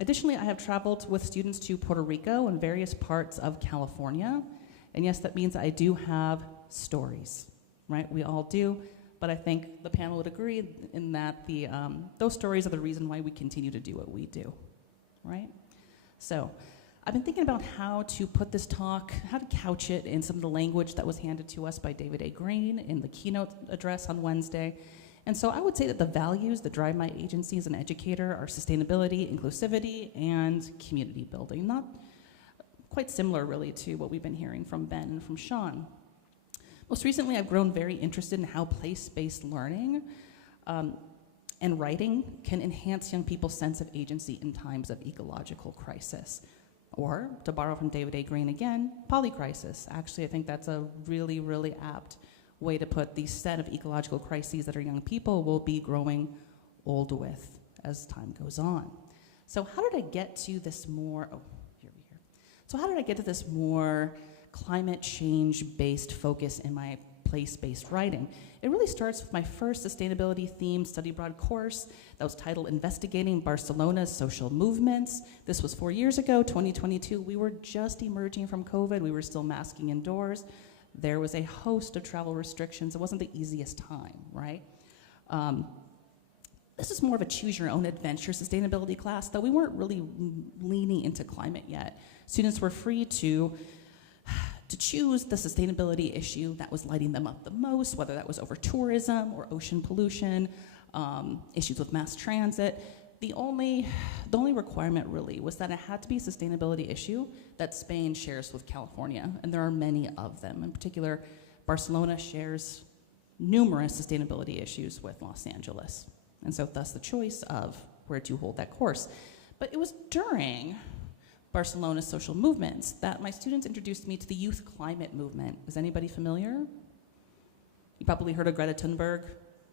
Additionally, I have traveled with students to Puerto Rico and various parts of California. And yes, that means I do have stories, right? We all do. But I think the panel would agree in that those stories are the reason why we continue to do what we do, right? So I've been thinking about how to put this talk, how to couch it in some of the language that was handed to us by David A. Green in the keynote address on Wednesday. And so I would say that the values that drive my agency as an educator are sustainability, inclusivity, and community building. Not quite similar, really, to what we've been hearing from Ben and from Sean. Most recently, I've grown very interested in how place-based learning and writing can enhance young people's sense of agency in times of ecological crisis. Or, to borrow from David A. Green again, polycrisis. Actually, I think that's a really, really apt way to put the set of ecological crises that our young people will be growing old with as time goes on. So how did I get to this more, So how did I get to this more climate change-based focus in my place-based writing? It really starts with my first sustainability-themed study abroad course that was titled Investigating Barcelona's Social Movements. This was 4 years ago, 2022. We were just emerging from COVID. We were still masking indoors. There was a host of travel restrictions. It wasn't the easiest time, right? This is more of a choose-your-own-adventure sustainability class, though we weren't really leaning into climate yet. Students were free to choose the sustainability issue that was lighting them up the most, whether that was over tourism or ocean pollution, issues with mass transit. The only requirement really was that it had to be a sustainability issue that Spain shares with California, and there are many of them. In particular, Barcelona shares numerous sustainability issues with Los Angeles, and so thus the choice of where to hold that course. But it was during Barcelona's social movements that my students introduced me to the youth climate movement. Is anybody familiar? You probably heard of Greta Thunberg,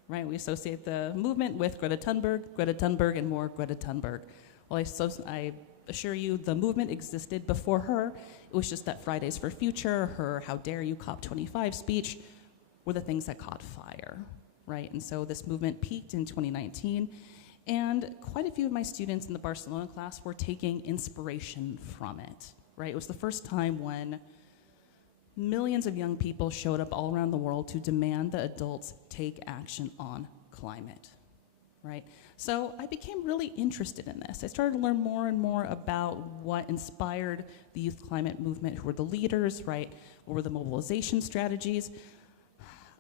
right? We associate the movement with Greta Thunberg, and more Greta Thunberg. Well, I assure you the movement existed before her. It was just that Fridays for Future, her How Dare You COP25 speech were the things that caught fire, right? And so this movement peaked in 2019. And quite a few of my students in the Barcelona class were taking inspiration from it, right? It was the first time when millions of young people showed up all around the world to demand that adults take action on climate, right? So I became really interested in this. I started to learn more and more about what inspired the youth climate movement, who were the leaders, right? What were the mobilization strategies?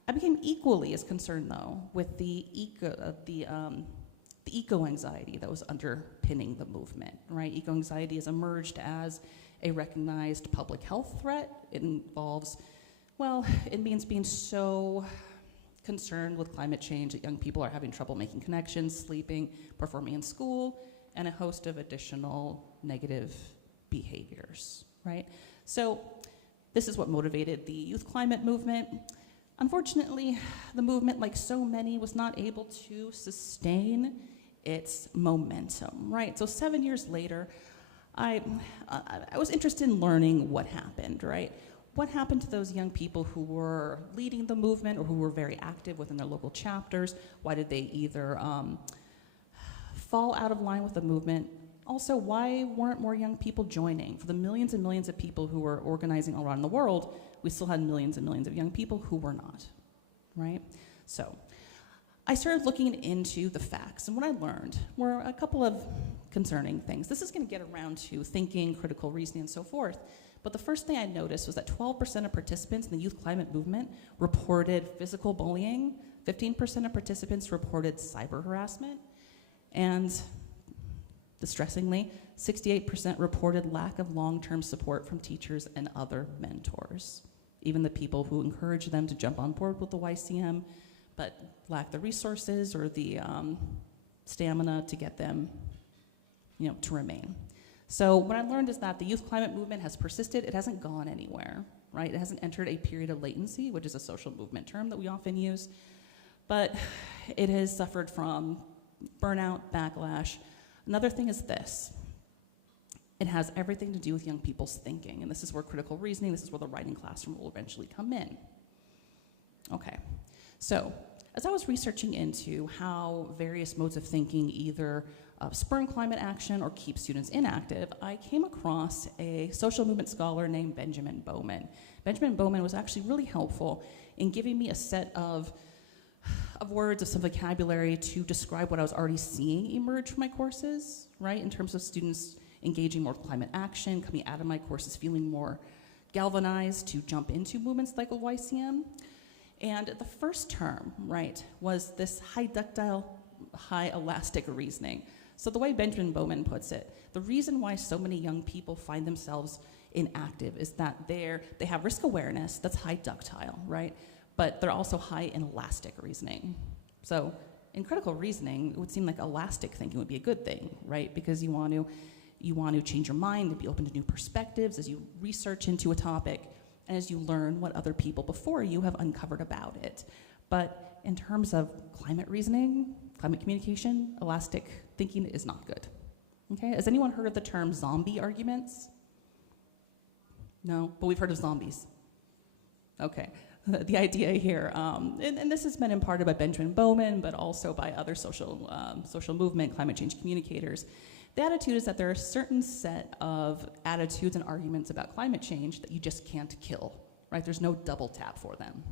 I became equally as concerned, though, with the eco-anxiety that was underpinning the movement, right? Eco-anxiety has emerged as a recognized public health threat. It involves, well, it means being so concerned with climate change that young people are having trouble making connections, sleeping, performing in school, and a host of additional negative behaviors, right? So this is what motivated the youth climate movement. Unfortunately, the movement, like so many, was not able to sustain its momentum, right? So 7 years later, I was interested in learning what happened, right? What happened to those young people who were leading the movement or who were very active within their local chapters? Why did they either fall out of line with the movement? Also, why weren't more young people joining? For the millions and millions of people who were organizing all around the world, we still had millions and millions of young people who were not, right? So I started looking into the facts, and what I learned were a couple of concerning things. This is going to get around to thinking, critical reasoning, and so forth. But the first thing I noticed was that 12% of participants in the youth climate movement reported physical bullying, 15% of participants reported cyber harassment, and distressingly, 68% reported lack of long-term support from teachers and other mentors. Even the people who encouraged them to jump on board with the YCM, but lack the resources or the stamina to get them, to remain. So what I learned is that the youth climate movement has persisted. It hasn't gone anywhere, right? It hasn't entered a period of latency, which is a social movement term that we often use, but it has suffered from burnout, backlash. Another thing is this. It has everything to do with young people's thinking, and this is where critical reasoning, this is where the writing classroom will eventually come in. Okay, so as I was researching into how various modes of thinking either spur climate action or keep students inactive, I came across a social movement scholar named Benjamin Bowman. Benjamin Bowman was actually really helpful in giving me a set of words, of some vocabulary to describe what I was already seeing emerge from my courses, right, in terms of students engaging more climate action, coming out of my courses feeling more galvanized to jump into movements like YCM. And the first term, right, was this high ductile, high elastic reasoning. So the way Benjamin Bowman puts it, the reason why so many young people find themselves inactive is that they have risk awareness, that's high ductile, right? But they're also high in elastic reasoning. So in critical reasoning, it would seem like elastic thinking would be a good thing, right? Because you want to change your mind and be open to new perspectives as you research into a topic and as you learn what other people before you have uncovered about it. But in terms of climate reasoning, climate communication, elastic thinking is not good. Okay, has anyone heard of the term zombie arguments? No, but we've heard of zombies. Okay, the idea here, and this has been imparted by Benjamin Bowman, but also by other social movement, climate change communicators. The attitude is that there are a certain set of attitudes and arguments about climate change that you just can't kill, right? There's no double tap for them.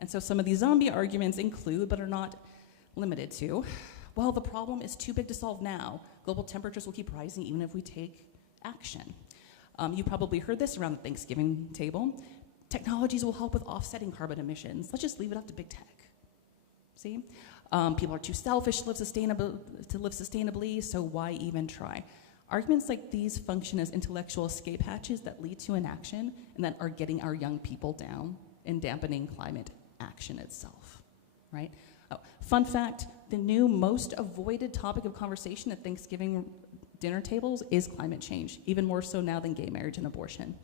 And so some of these zombie arguments include, but are not limited to, well, the problem is too big to solve now. Global temperatures will keep rising even if we take action. You probably heard this around the Thanksgiving table. Technologies will help with offsetting carbon emissions. Let's just leave it up to big tech. See? People are too selfish to live sustainably, so why even try? Arguments like these function as intellectual escape hatches that lead to inaction and that are getting our young people down and dampening climate action itself, right? Oh, fun fact, the new most avoided topic of conversation at Thanksgiving dinner tables is climate change, even more so now than gay marriage and abortion.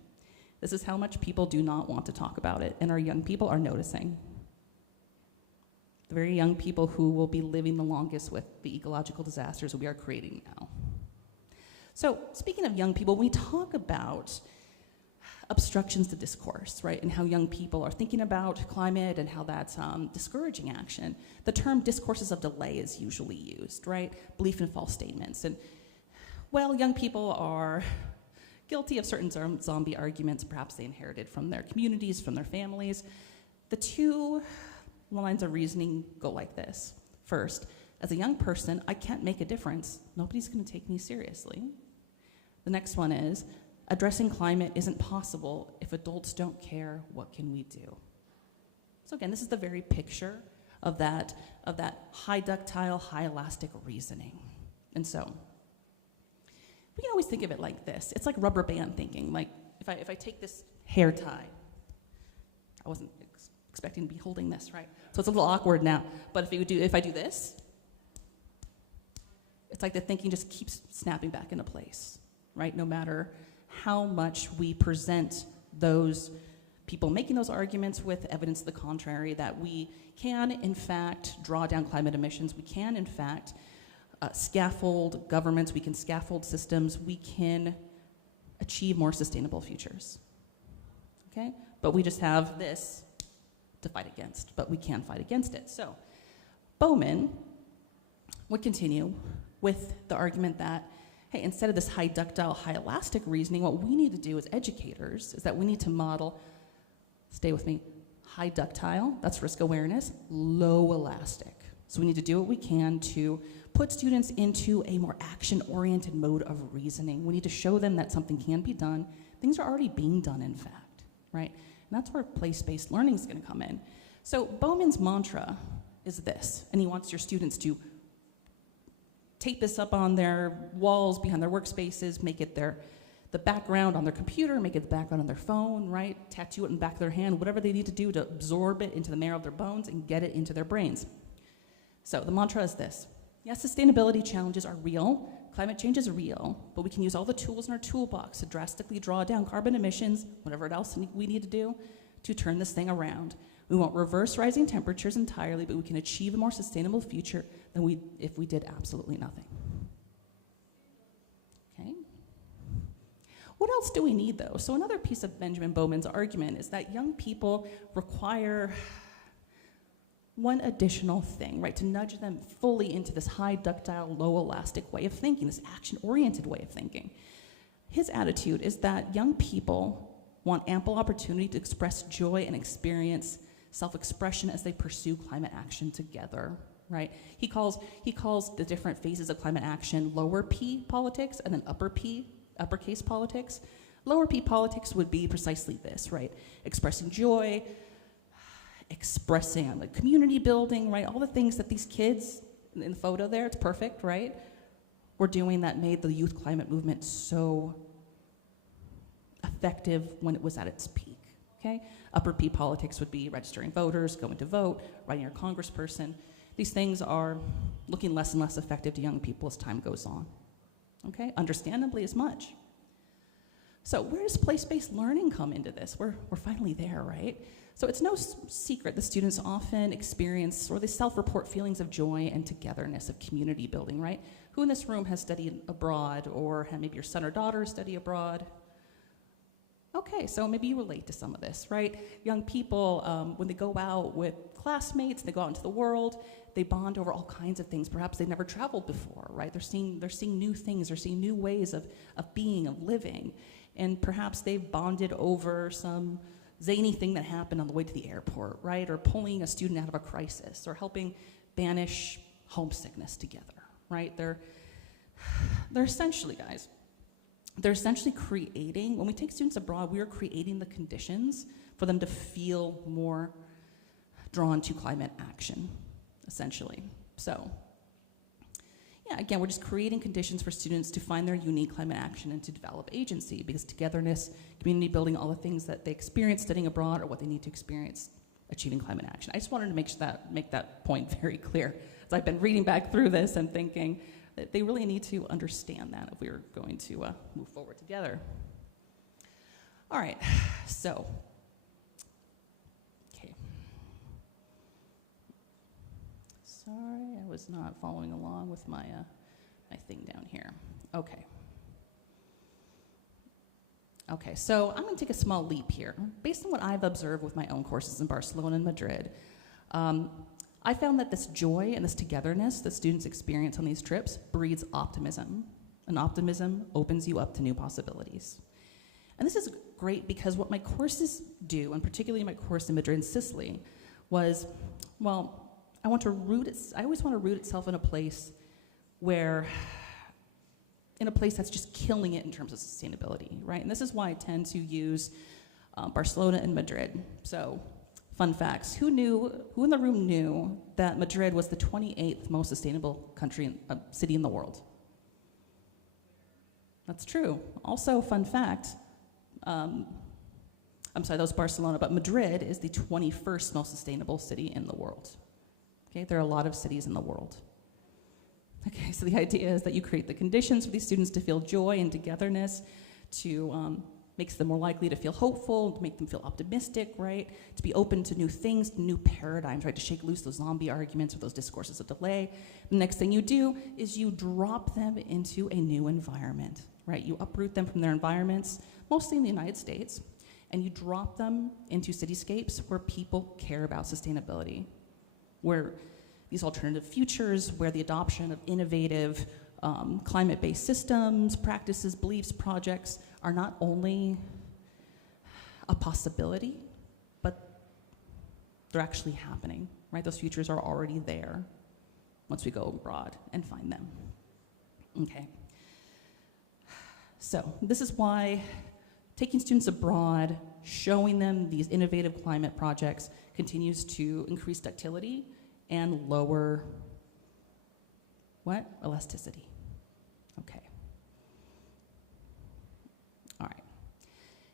This is how much people do not want to talk about it, and our young people are noticing. The very young people who will be living the longest with the ecological disasters we are creating now. So, speaking of young people, we talk about obstructions to discourse, right, and how young people are thinking about climate and how that's discouraging action. The term discourses of delay is usually used, right? Belief in false statements. And, well, young people are guilty of certain zombie arguments, perhaps they inherited from their communities, from their families. The two lines of reasoning go like this. First, as a young person, I can't make a difference. Nobody's going to take me seriously. The next one is, addressing climate isn't possible if adults don't care. What can we do? So again, this is the very picture of that high ductile, high elastic reasoning. And so we can always think of it like this. It's like rubber band thinking. Like if I take this hair tie, I wasn't expecting to be holding this, right? So it's a little awkward now. But if I do this, it's like the thinking just keeps snapping back into place, right? No matter how much we present those people making those arguments with evidence to the contrary, that we can, in fact, draw down climate emissions. We can, in fact, scaffold governments. We can scaffold systems. We can achieve more sustainable futures. Okay? But we just have this to fight against, but we can fight against it. So Bowman would continue with the argument that, hey, instead of this high ductile, high elastic reasoning, what we need to do as educators is that we need to model, stay with me, high ductile, that's risk awareness, low elastic. So we need to do what we can to put students into a more action-oriented mode of reasoning. We need to show them that something can be done. Things are already being done, in fact, right? And that's where place-based learning is going to come in. So Bowman's mantra is this, and he wants your students to tape this up on their walls, behind their workspaces, make it the background on their computer, make it the background on their phone, right? Tattoo it in the back of their hand, whatever they need to do to absorb it into the marrow of their bones and get it into their brains. So the mantra is this. Yes, sustainability challenges are real. Climate change is real, but we can use all the tools in our toolbox to drastically draw down carbon emissions, whatever else we need to do, to turn this thing around. We won't reverse rising temperatures entirely, but we can achieve a more sustainable future than if we did absolutely nothing. Okay? What else do we need, though? So another piece of Benjamin Bowman's argument is that young people require one additional thing, right, to nudge them fully into this high ductile, low elastic way of thinking, this action-oriented way of thinking. His attitude is that young people want ample opportunity to express joy and experience self-expression as they pursue climate action together, right? He calls the different phases of climate action lower P politics and then upper P uppercase politics. Lower P politics would be precisely this, right? Expressing joy, expressing like community building, right? All the things that these kids in the photo there, it's perfect, right? Were doing that made the youth climate movement so effective when it was at its peak, okay? Upper P politics would be registering voters, going to vote, writing your congressperson. These things are looking less and less effective to young people as time goes on, okay? Understandably as much. So where does place-based learning come into this? We're finally there, right? So it's no secret that students often experience, or they self-report feelings of joy and togetherness, of community building, right? Who in this room has studied abroad, or had maybe your son or daughter study abroad? Okay, so maybe you relate to some of this, right? Young people, when they go out with classmates, they go out into the world, they bond over all kinds of things. Perhaps they've never traveled before, right? They're seeing new things, they're seeing new ways of being, of living. And perhaps they've bonded over some zany thing that happened on the way to the airport, right? Or pulling a student out of a crisis, or helping banish homesickness together, right? They're essentially, guys, they're essentially creating, when we take students abroad, we are creating the conditions for them to feel more drawn to climate action, essentially. So, yeah, again, we're just creating conditions for students to find their unique climate action and to develop agency, because togetherness, community building, all the things that they experience studying abroad are what they need to experience achieving climate action. I just wanted to make that point very clear. As I've been reading back through this and thinking that they really need to understand that if we are going to move forward together. All right, so, okay. Sorry, I was not following along with my thing down here. Okay. Okay, so I'm going to take a small leap here. Based on what I've observed with my own courses in Barcelona and Madrid, I found that this joy and this togetherness that students experience on these trips breeds optimism. And optimism opens you up to new possibilities. And this is great because what my courses do, and particularly my course in Madrid and Sicily, was, well, I always want to root itself in a place that's just killing it in terms of sustainability, right? And this is why I tend to use Barcelona and Madrid. So, fun facts. Who in the room knew that Madrid was the 28th most sustainable city in the world? That's true. Also, fun fact, I'm sorry, that was Barcelona, but Madrid is the 21st most sustainable city in the world. Okay, there are a lot of cities in the world. Okay, so the idea is that you create the conditions for these students to feel joy and togetherness, to makes them more likely to feel hopeful, to make them feel optimistic, right? To be open to new things, new paradigms, right? To shake loose those zombie arguments or those discourses of delay. The next thing you do is you drop them into a new environment, right? You uproot them from their environments, mostly in the United States, and you drop them into cityscapes where people care about sustainability, where these alternative futures, where the adoption of innovative climate-based systems, practices, beliefs, projects are not only a possibility, but they're actually happening, right? Those futures are already there once we go abroad and find them. Okay. So this is why taking students abroad, showing them these innovative climate projects continues to increase ductility and lower what? Elasticity. Okay. All right.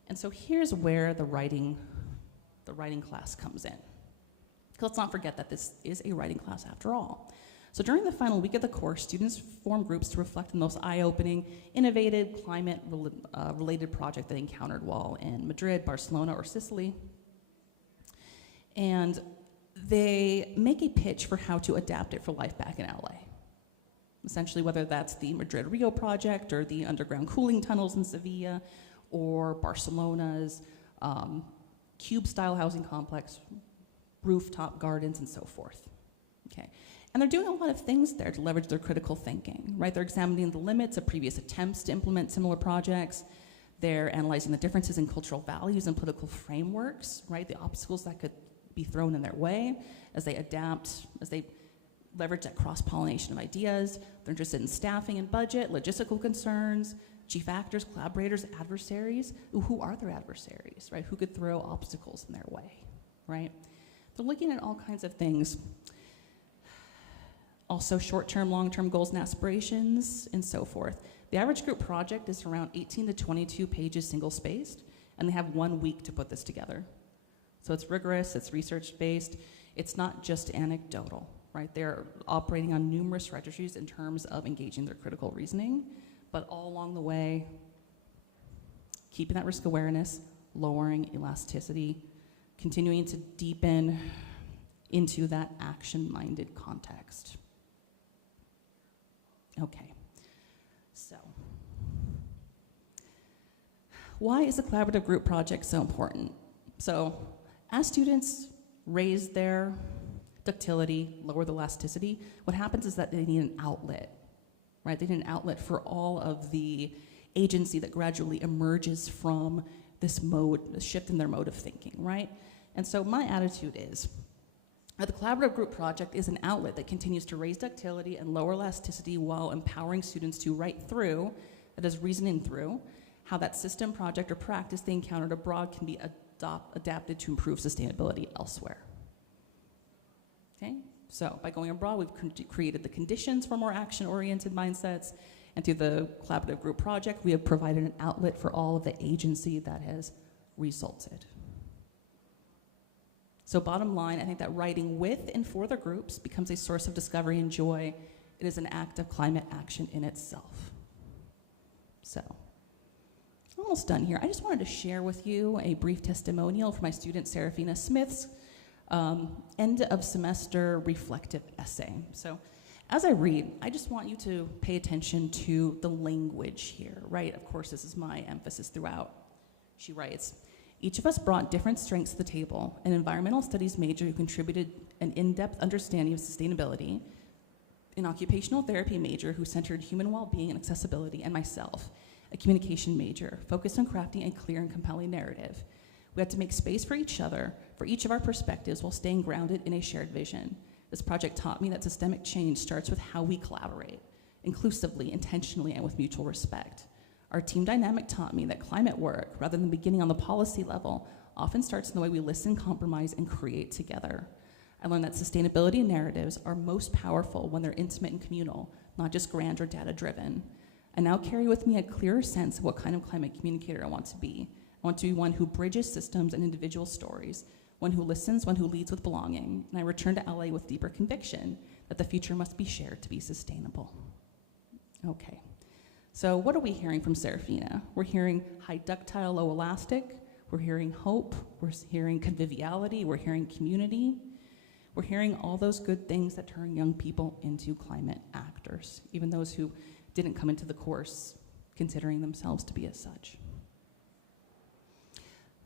And so here's where the writing class comes in. Let's not forget that this is a writing class after all. So during the final week of the course, students form groups to reflect on the most eye-opening, innovative, climate-related project they encountered while in Madrid, Barcelona, or Sicily. And they make a pitch for how to adapt it for life back in LA. Essentially, whether that's the Madrid-Rio project or the underground cooling tunnels in Sevilla or Barcelona's cube-style housing complex, rooftop gardens, and so forth. Okay. And they're doing a lot of things there to leverage their critical thinking, right? They're examining the limits of previous attempts to implement similar projects. They're analyzing the differences in cultural values and political frameworks, right? The obstacles that could be thrown in their way as they adapt, as they leverage that cross-pollination of ideas. They're interested in staffing and budget, logistical concerns, chief actors, collaborators, adversaries. Ooh, who are their adversaries, right? Who could throw obstacles in their way, right? They're looking at all kinds of things. Also short-term, long-term goals and aspirations, and so forth. The average group project is around 18 to 22 pages single-spaced, and they have 1 week to put this together. So it's rigorous, it's research-based, it's not just anecdotal, right? They're operating on numerous strategies in terms of engaging their critical reasoning, but all along the way, keeping that risk awareness, lowering elasticity, continuing to deepen into that action-minded context. Okay, so why is a collaborative group project so important? So as students raise their ductility, lower the elasticity, what happens is that they need an outlet, right? They need an outlet for all of the agency that gradually emerges from this mode, the shift in their mode of thinking, right? And so my attitude is, the collaborative group project is an outlet that continues to raise ductility and lower elasticity while empowering students to write through, that is reasoning through, how that system, project, or practice they encountered abroad can be adapted to improve sustainability elsewhere. Okay, so by going abroad, we've created the conditions for more action-oriented mindsets, and through the collaborative group project, we have provided an outlet for all of the agency that has resulted. So bottom line, I think that writing with and for the groups becomes a source of discovery and joy. It is an act of climate action in itself. So, almost done here. I just wanted to share with you a brief testimonial from my student Serafina Smith's end of semester reflective essay. So, as I read, I just want you to pay attention to the language here, right? Of course, this is my emphasis throughout. She writes, each of us brought different strengths to the table, an environmental studies major who contributed an in-depth understanding of sustainability, an occupational therapy major who centered human well-being and accessibility, and myself, a communication major focused on crafting a clear and compelling narrative. We had to make space for each other, for each of our perspectives, while staying grounded in a shared vision. This project taught me that systemic change starts with how we collaborate, inclusively, intentionally, and with mutual respect. Our team dynamic taught me that climate work, rather than beginning on the policy level, often starts in the way we listen, compromise, and create together. I learned that sustainability narratives are most powerful when they're intimate and communal, not just grand or data-driven. I now carry with me a clearer sense of what kind of climate communicator I want to be. I want to be one who bridges systems and individual stories, one who listens, one who leads with belonging, and I return to LA with deeper conviction that the future must be shared to be sustainable. Okay. So what are we hearing from Serafina? We're hearing high ductile, low elastic. We're hearing hope. We're hearing conviviality. We're hearing community. We're hearing all those good things that turn young people into climate actors, even those who didn't come into the course considering themselves to be as such.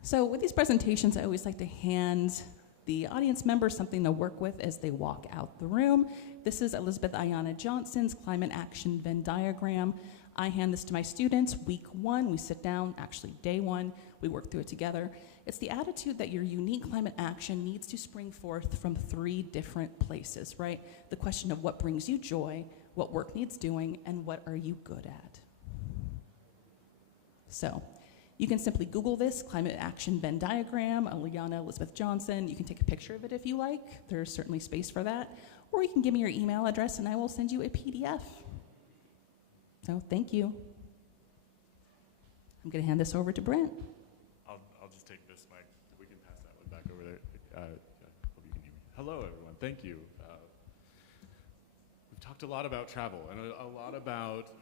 So with these presentations, I always like to hand the audience members something to work with as they walk out the room. This is Elizabeth Ayana Johnson's Climate Action Venn diagram. I hand this to my students week 1. We sit down, actually day 1, we work through it together. It's the attitude that your unique climate action needs to spring forth from 3 different places, right? The question of what brings you joy, what work needs doing, and what are you good at? So you can simply Google this, Climate Action Venn diagram, Ayana Elizabeth Johnson. You can take a picture of it if you like. There's certainly space for that. Or you can give me your email address and I will send you a PDF. So thank you. I'm going to hand this over to Brent. I'll just take this mic. We can pass that one back over there. Hope you can hear me. Hello, everyone. Thank you. We've talked a lot about travel and a lot about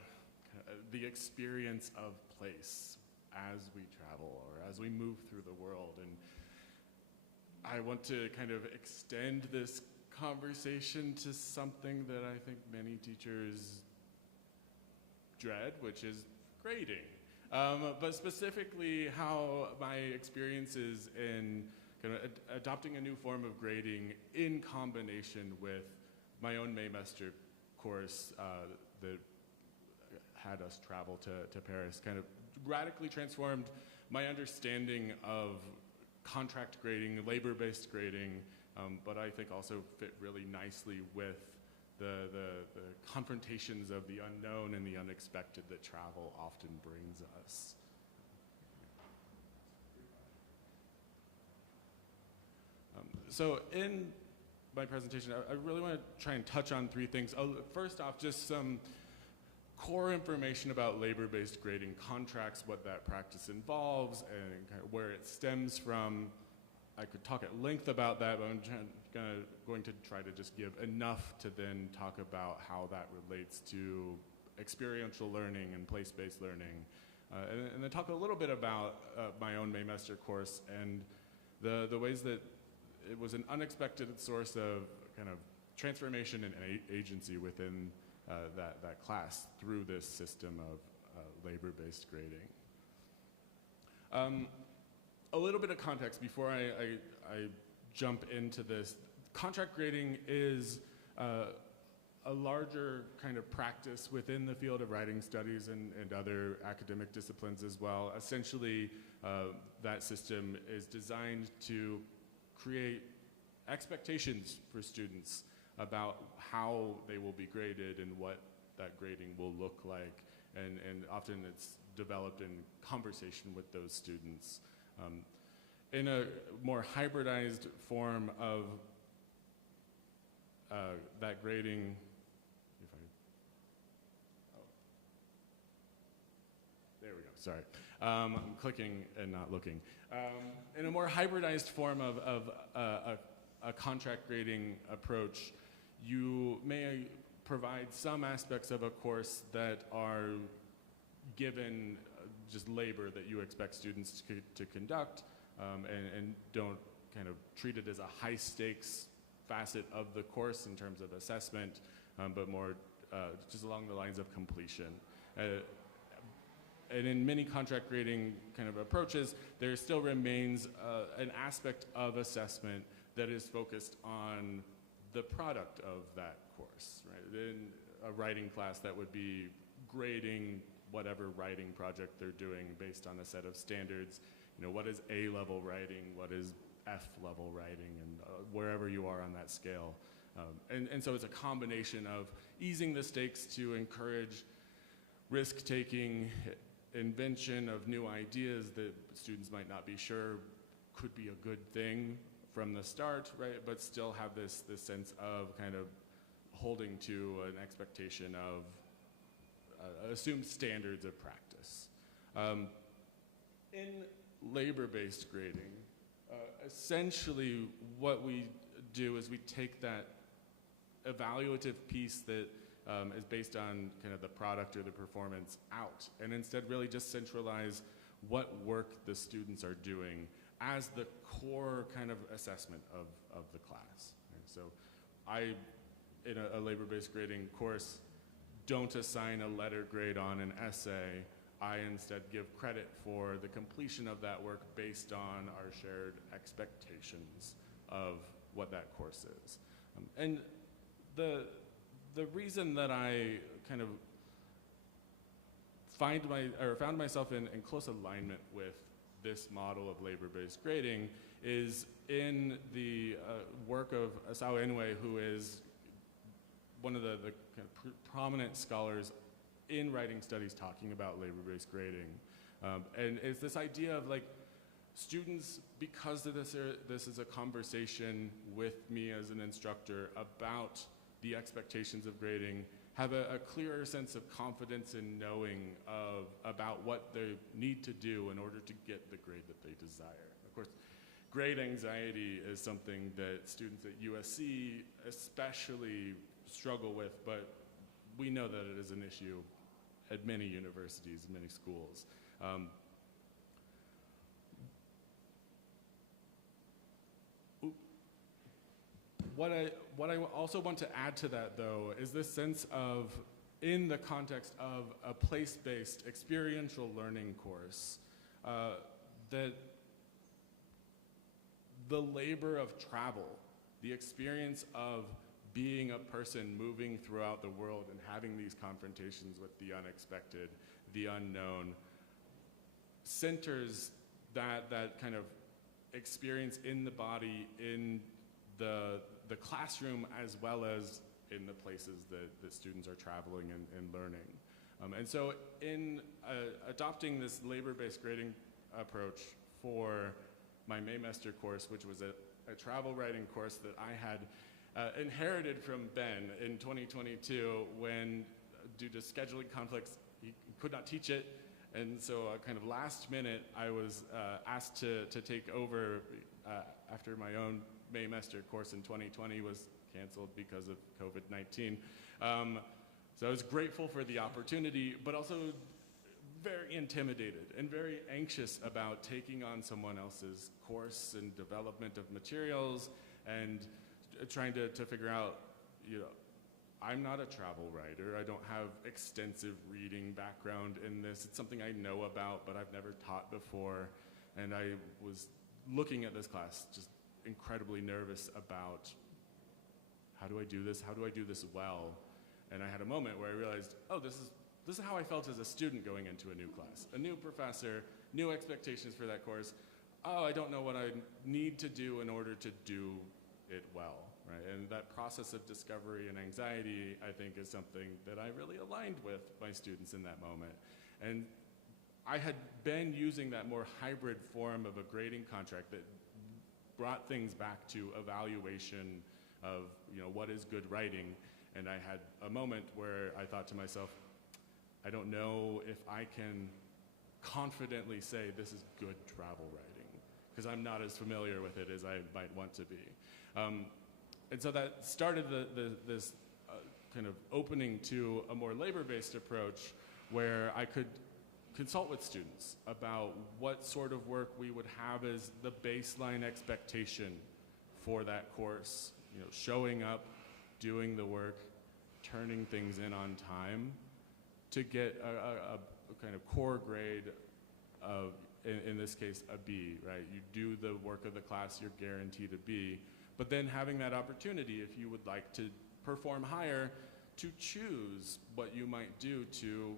the experience of place as we travel or as we move through the world. And I want to kind of extend this conversation to something that I think many teachers dread, which is grading. But specifically how my experiences in kind of adopting a new form of grading in combination with my own Maymester course that had us travel to Paris kind of radically transformed my understanding of contract grading, labor-based grading, but I think also fit really nicely with the confrontations of the unknown and the unexpected that travel often brings us. So in my presentation, I really want to try and touch on three things. First off, just some core information about labor-based grading contracts, what that practice involves, and kind of where it stems from. I could talk at length about that, but I'm going to try to just give enough to then talk about how that relates to experiential learning and place-based learning. And then talk a little bit about my own Maymester course and the ways that it was an unexpected source of kind of transformation and agency within that class through this system of labor-based grading. A little bit of context before I jump into this. Contract grading is a larger kind of practice within the field of writing studies and other academic disciplines as well. Essentially, that system is designed to create expectations for students about how they will be graded and what that grading will look like. And often it's developed in conversation with those students. In a more hybridized form of that grading, there we go, sorry. I'm clicking and not looking. In a more hybridized form of a contract grading approach, you may provide some aspects of a course that are given just labor that you expect students to conduct, and don't kind of treat it as a high stakes facet of the course in terms of assessment, but more just along the lines of completion. And in many contract grading kind of approaches, there still remains an aspect of assessment that is focused on the product of that course, right? In a writing class, that would be grading whatever writing project they're doing based on a set of standards. You know, what is A-level writing, what is F-level writing, and wherever you are on that scale. And so it's a combination of easing the stakes to encourage risk-taking, invention of new ideas that students might not be sure could be a good thing from the start, right? But still have this sense of kind of holding to an expectation of assumed standards of practice. In labor-based grading, essentially what we do is we take that evaluative piece that is based on kind of the product or the performance out, and instead really just centralize what work the students are doing as the core kind of assessment of the class. And so I, in a labor-based grading course, don't assign a letter grade on an essay. I instead give credit for the completion of that work based on our shared expectations of what that course is. And the reason that I kind of found myself in close alignment with this model of labor-based grading is in the work of Sala, who is one of the kind of prominent scholars in writing studies talking about labor-based grading. And it's this idea of like students, because of this is a conversation with me as an instructor about the expectations of grading, have a clearer sense of confidence in knowing about what they need to do in order to get the grade that they desire. Of course, grade anxiety is something that students at USC especially struggle with, but we know that it is an issue at many universities, many schools. What I also want to add to that, though, is this sense of, in the context of a place-based experiential learning course, that the labor of travel, the experience of being a person moving throughout the world and having these confrontations with the unexpected, the unknown, centers that kind of experience in the body, in the classroom, as well as in the places that students are traveling and learning. And so in adopting this labor-based grading approach for my Maymester course, which was a travel writing course that I had inherited from Ben in 2022 when, due to scheduling conflicts, he could not teach it. And so kind of last minute, I was asked to take over after my own Maymester course in 2020 was canceled because of COVID-19. So I was grateful for the opportunity, but also very intimidated and very anxious about taking on someone else's course and development of materials and trying to figure out, you know, I'm not a travel writer. I don't have extensive reading background in this. It's something I know about, but I've never taught before. And I was looking at this class just incredibly nervous about, how do I do this? How do I do this well? And I had a moment where I realized, oh, this is how I felt as a student going into a new class. A new professor, new expectations for that course. Oh, I don't know what I need to do in order to do it well, right? And that process of discovery and anxiety, I think, is something that I really aligned with my students in that moment. And I had been using that more hybrid form of a grading contract that brought things back to evaluation of, you know, what is good writing. And I had a moment where I thought to myself, I don't know if I can confidently say this is good travel writing, because I'm not as familiar with it as I might want to be. And so that started this kind of opening to a more labor-based approach where I could consult with students about what sort of work we would have as the baseline expectation for that course. You know, showing up, doing the work, turning things in on time to get a kind of core grade of, in this case, a B, right? You do the work of the class, you're guaranteed a B. But then having that opportunity, if you would like to perform higher, to choose what you might do to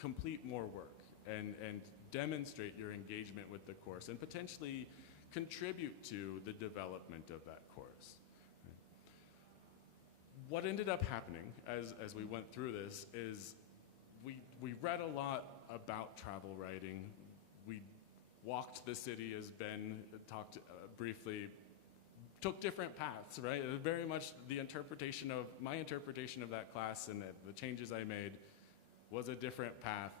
complete more work and demonstrate your engagement with the course and potentially contribute to the development of that course. What ended up happening as we went through this is we read a lot about travel writing. We walked the city, as Ben talked briefly, took different paths, right? Very much my interpretation of that class and the changes I made was a different path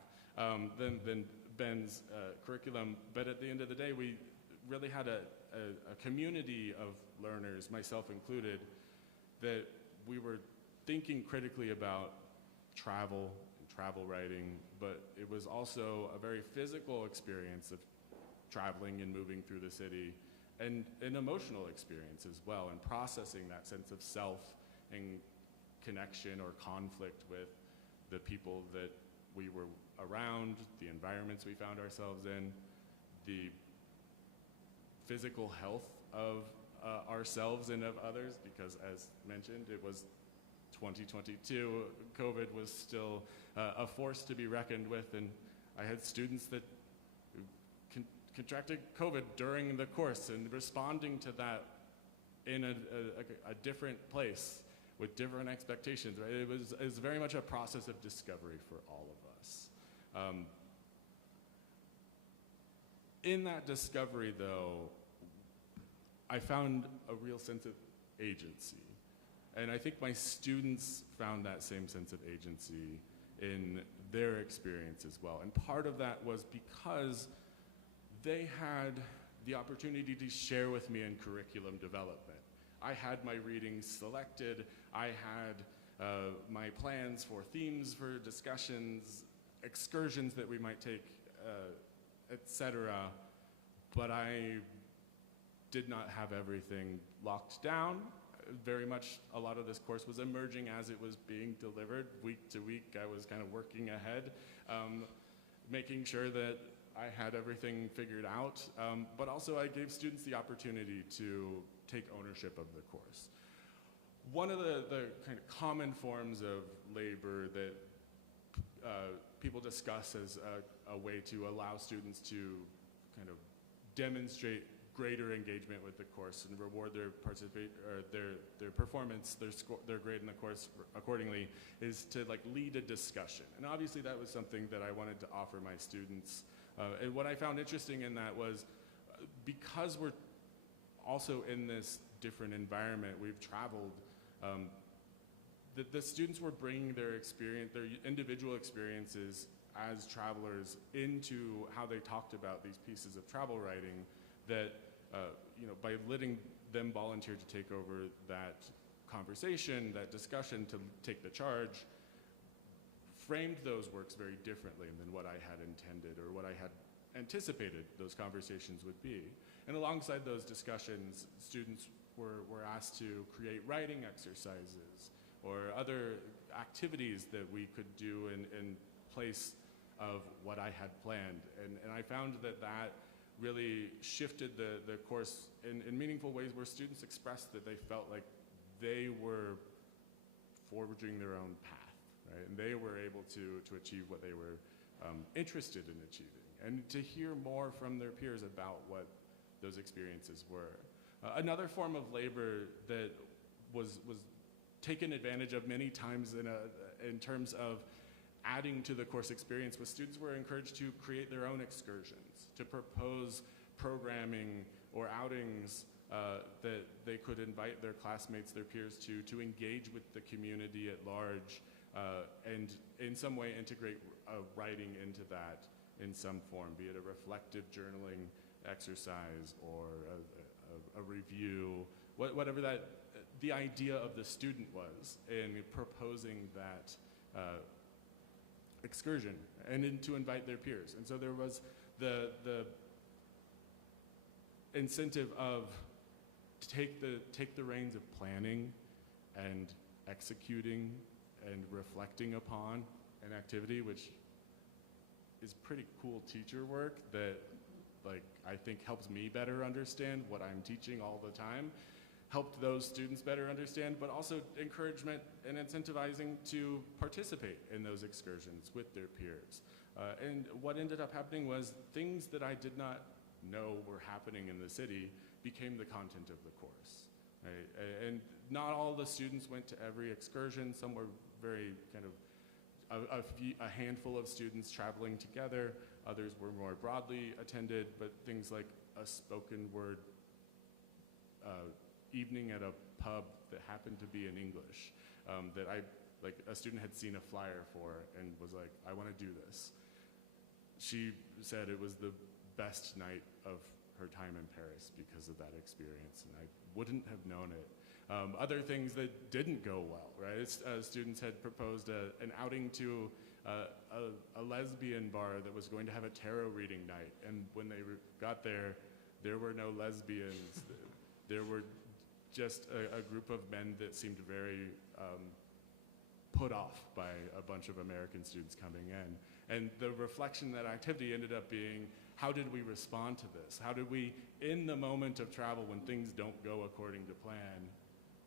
than Ben's curriculum. But at the end of the day, we really had a community of learners, myself included, that we were thinking critically about travel and travel writing, but it was also a very physical experience of traveling and moving through the city, and an emotional experience as well, and processing that sense of self and connection or conflict with the people that we were around, the environments we found ourselves in, the physical health of ourselves and of others, because as mentioned, it was 2022, COVID was still a force to be reckoned with, and I had students that contracted COVID during the course and responding to that in a different place with different expectations, right? It was very much a process of discovery for all of us. In that discovery, though, I found a real sense of agency. And I think my students found that same sense of agency in their experience as well. And part of that was because they had the opportunity to share with me in curriculum development. I had my readings selected. I had my plans for themes for discussions, excursions that we might take, etc. But I did not have everything locked down. Very much a lot of this course was emerging as it was being delivered. Week to week, I was kind of working ahead, making sure that I had everything figured out, but also I gave students the opportunity to take ownership of the course. One of the kind of common forms of labor that people discuss as a way to allow students to kind of demonstrate greater engagement with the course and reward their their performance, their grade in the course accordingly, is to like lead a discussion. And obviously that was something that I wanted to offer my students. And what I found interesting in that was because we're also in this different environment, we've traveled, the students were bringing their experience, their individual experiences as travelers into how they talked about these pieces of travel writing that, you know, by letting them volunteer to take over that conversation, that discussion, to take the charge, framed those works very differently than what I had intended or what I had anticipated those conversations would be. And alongside those discussions, students were asked to create writing exercises or other activities that we could do in place of what I had planned. And I found that that really shifted the course in meaningful ways where students expressed that they felt like they were forging their own path, right? And they were able to achieve what they were interested in achieving, and to hear more from their peers about what those experiences were. Another form of labor that was taken advantage of many times in terms of adding to the course experience was students were encouraged to create their own excursions, to propose programming or outings that they could invite their classmates, their peers to engage with the community at large, and in some way integrate writing into that in some form, be it a reflective journaling exercise or a review, whatever that the idea of the student was in proposing that excursion, and then to invite their peers. And so there was the incentive of take the reins of planning and executing and reflecting upon an activity, which is pretty cool teacher work that, like, I think helps me better understand what I'm teaching all the time, helped those students better understand, but also encouragement and incentivizing to participate in those excursions with their peers. And what ended up happening was things that I did not know were happening in the city became the content of the course. Right? And not all the students went to every excursion. Some were very kind of a handful of students traveling together. Others were more broadly attended, but things like a spoken word evening at a pub that happened to be in English, that a student had seen a flyer for and was like, I want to do this. She said it was the best night of her time in Paris because of that experience, and I wouldn't have known it. Other things that didn't go well, right? Students had proposed an outing to a lesbian bar that was going to have a tarot reading night, and when they got there, there were no lesbians. There were just a group of men that seemed very put off by a bunch of American students coming in. And the reflection, that activity ended up being, how did we respond to this? How did we, in the moment of travel when things don't go according to plan,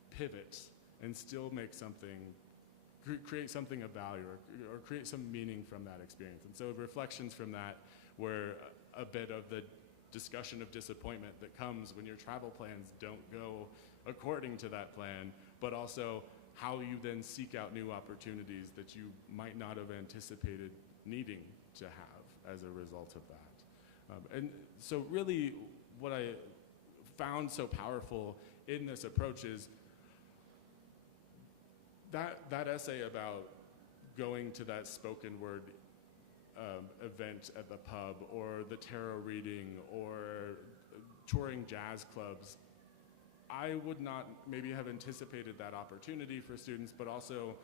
pivot and still make something, create something of value or create some meaning from that experience? And so reflections from that were a bit of the discussion of disappointment that comes when your travel plans don't go according to that plan, but also how you then seek out new opportunities that you might not have anticipated needing to have as a result of that. And so really what I found so powerful in this approach is that essay about going to that spoken word event at the pub, or the tarot reading, or touring jazz clubs. I would not maybe have anticipated that opportunity for students, but also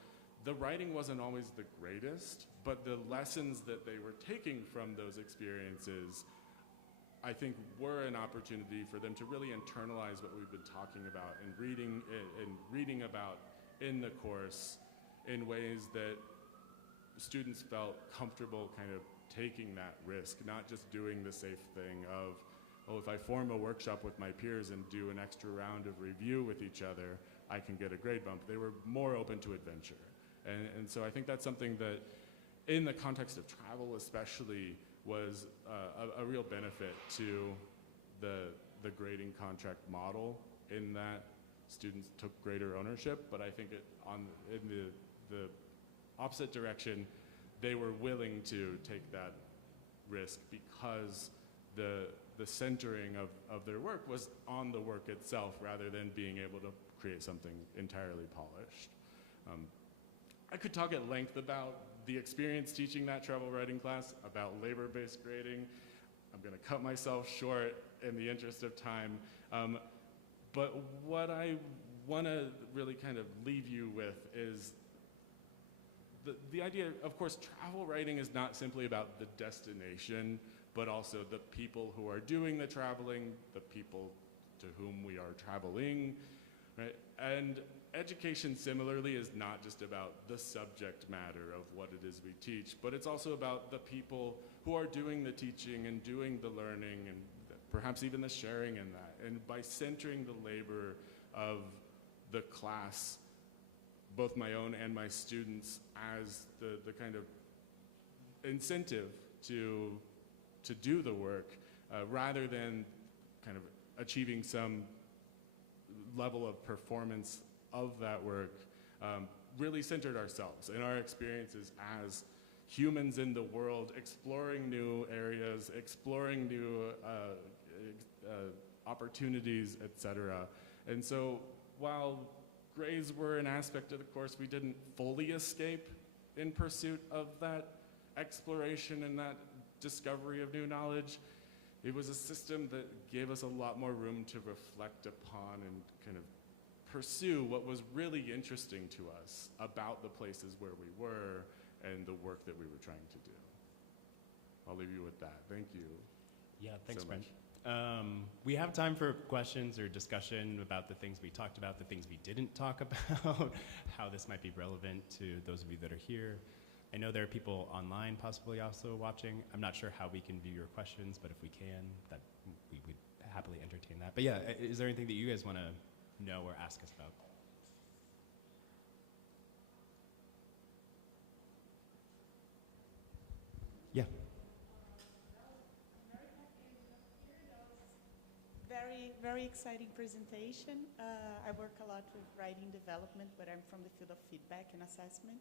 the writing wasn't always the greatest, but the lessons that they were taking from those experiences, I think, were an opportunity for them to really internalize what we've been talking about and reading about in the course in ways that students felt comfortable kind of taking that risk, not just doing the safe thing of, oh, if I form a workshop with my peers and do an extra round of review with each other, I can get a grade bump. They were more open to adventure. And so I think that's something that, in the context of travel especially, was a real benefit to the grading contract model in that students took greater ownership, but I think in the opposite direction, they were willing to take that risk because the centering of their work was on the work itself rather than being able to create something entirely polished. I could talk at length about the experience teaching that travel writing class, about labor-based grading. I'm going to cut myself short in the interest of time. But what I want to really kind of leave you with is the idea, of course, travel writing is not simply about the destination, but also the people who are doing the traveling, the people to whom we are traveling, right? And education similarly is not just about the subject matter of what it is we teach, but it's also about the people who are doing the teaching and doing the learning and perhaps even the sharing in that. And by centering the labor of the class, both my own and my students, as the kind of incentive to do the work, rather than kind of achieving some level of performance of that work, really centered ourselves and our experiences as humans in the world, exploring new areas, exploring new opportunities, etc. And so while grades were an aspect of the course, we didn't fully escape in pursuit of that exploration and that discovery of new knowledge. It was a system that gave us a lot more room to reflect upon and kind of pursue what was really interesting to us about the places where we were and the work that we were trying to do. I'll leave you with that. Thank you. Yeah, thanks, so Brent. much. We have time for questions or discussion about the things we talked about, the things we didn't talk about, how this might be relevant to those of you that are here. I know there are people online possibly also watching. I'm not sure how we can view your questions, but if we can, that we would happily entertain that. But yeah, is there anything that you guys want to know or ask us about? Yeah. Very exciting presentation. I work a lot with writing development, but I'm from the field of feedback and assessment.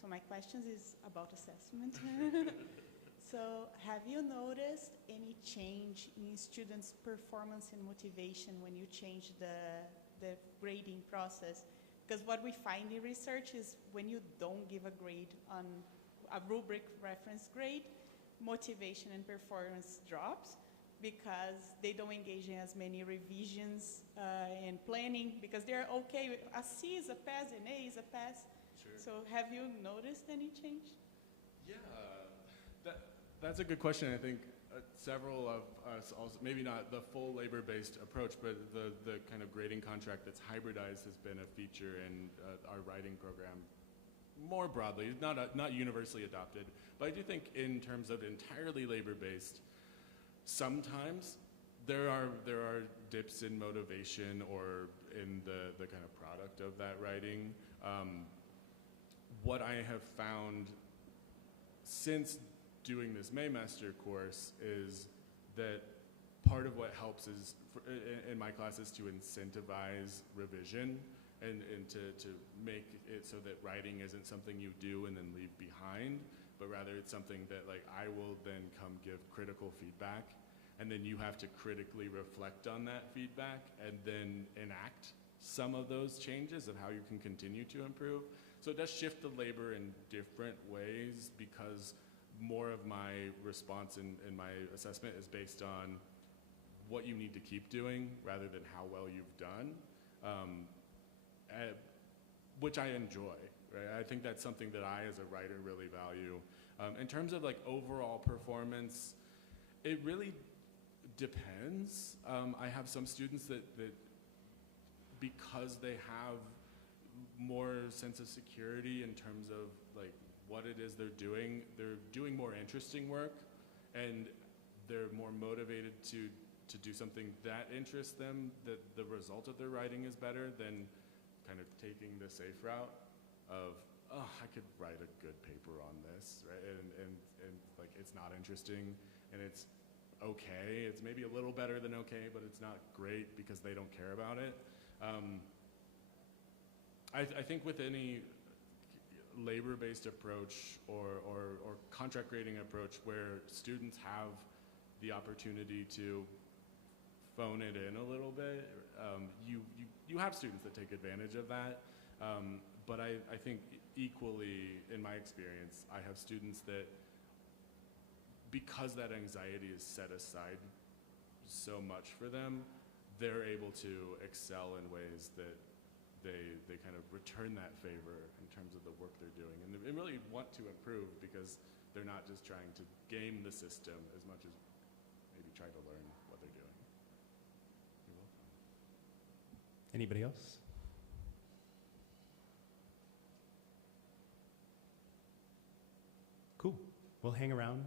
So my questions is about assessment. So have you noticed any change in students' performance and motivation when you change the grading process? Because what we find in research is when you don't give a grade on a rubric reference grade, motivation and performance drops, because they don't engage in as many revisions and planning, because they're okay with a C is a pass, an A is a pass. Sure. So have you noticed any change? Yeah, that's a good question. I think several of us also, maybe not the full labor-based approach, but the kind of grading contract that's hybridized has been a feature in our writing program more broadly, not universally adopted. But I do think in terms of entirely labor-based, sometimes there are dips in motivation or in the kind of product of that writing. What I have found since doing this Maymester course is that part of what helps is, in my class, is to incentivize revision and to make it so that writing isn't something you do and then leave behind, but rather it's something that like I will then come give critical feedback, and then you have to critically reflect on that feedback and then enact some of those changes of how you can continue to improve. So it does shift the labor in different ways, because more of my response in my assessment is based on what you need to keep doing rather than how well you've done, which I enjoy, right? I think that's something that I, as a writer, really value. In terms of like overall performance, it really depends. I have some students that because they have more sense of security in terms of like what it is they're doing more interesting work, and they're more motivated to do something that interests them, that the result of their writing is better than kind of taking the safe route of, oh, I could write a good paper on this, right? And like it's not interesting, and it's okay. It's maybe a little better than okay, but it's not great because they don't care about it. I think with any labor-based approach or contract grading approach where students have the opportunity to phone it in a little bit, you have students that take advantage of that. But I think equally, in my experience, I have students that, because that anxiety is set aside so much for them, they're able to excel in ways that they kind of return that favor in terms of the work they're doing, and they really want to improve because they're not just trying to game the system as much as maybe try to learn what they're doing. You're welcome. Anybody else? Cool. We'll hang around.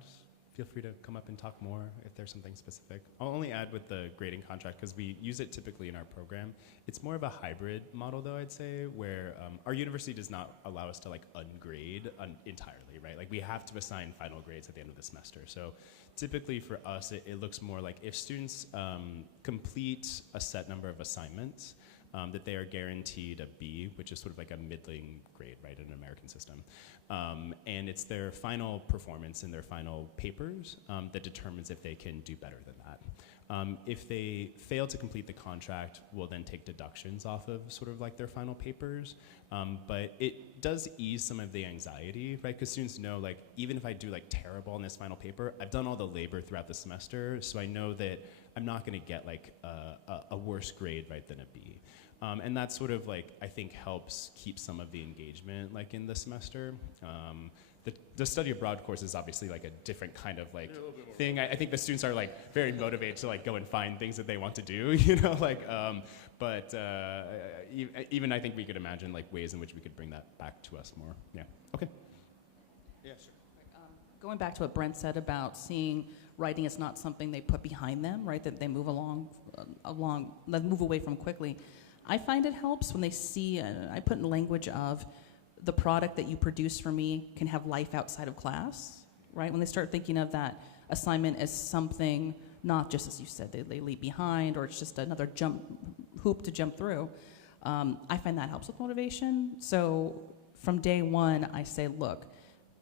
Feel free to come up and talk more if there's something specific. I'll only add with the grading contract, because we use it typically in our program. It's more of a hybrid model, though, I'd say, where our university does not allow us to like ungrade entirely, right? Like we have to assign final grades at the end of the semester. So typically for us, it looks more like if students complete a set number of assignments, that they are guaranteed a B, which is sort of like a middling grade, right, in an American system. And it's their final performance in their final papers that determines if they can do better than that. If they fail to complete the contract, we'll then take deductions off of sort of like their final papers. But it does ease some of the anxiety, right? Because students know, like, even if I do like terrible in this final paper, I've done all the labor throughout the semester, so I know that I'm not gonna get like a worse grade, right, than a B. And that sort of like, I think helps keep some of the engagement like in the semester. The study abroad course is obviously like a different kind of like thing. I think the students are like very motivated to like go and find things that they want to do, you know, like, but even I think we could imagine like ways in which we could bring that back to us more. Yeah, okay. Yeah, sure. Going back to what Brent said about seeing writing as not something they put behind them, right, that they move move away from quickly. I find it helps when they see, I put in language of the product that you produce for me can have life outside of class, right? When they start thinking of that assignment as something, not just as you said, they leave behind or it's just another hoop to jump through, I find that helps with motivation. So from day one, I say, look,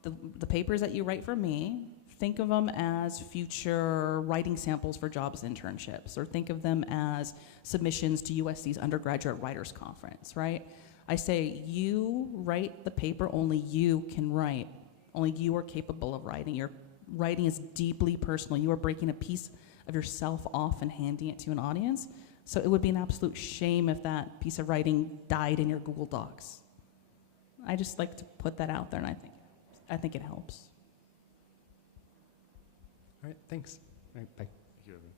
the papers that you write for me, think of them as future writing samples for jobs internships, or think of them as submissions to USC's undergraduate writers conference, right? I say, you write the paper only you can write. Only you are capable of writing. Your writing is deeply personal. You are breaking a piece of yourself off and handing it to an audience. So it would be an absolute shame if that piece of writing died in your Google Docs. I just like to put that out there, and I think it helps. All right, thanks. All right, bye. Thank you, Evan.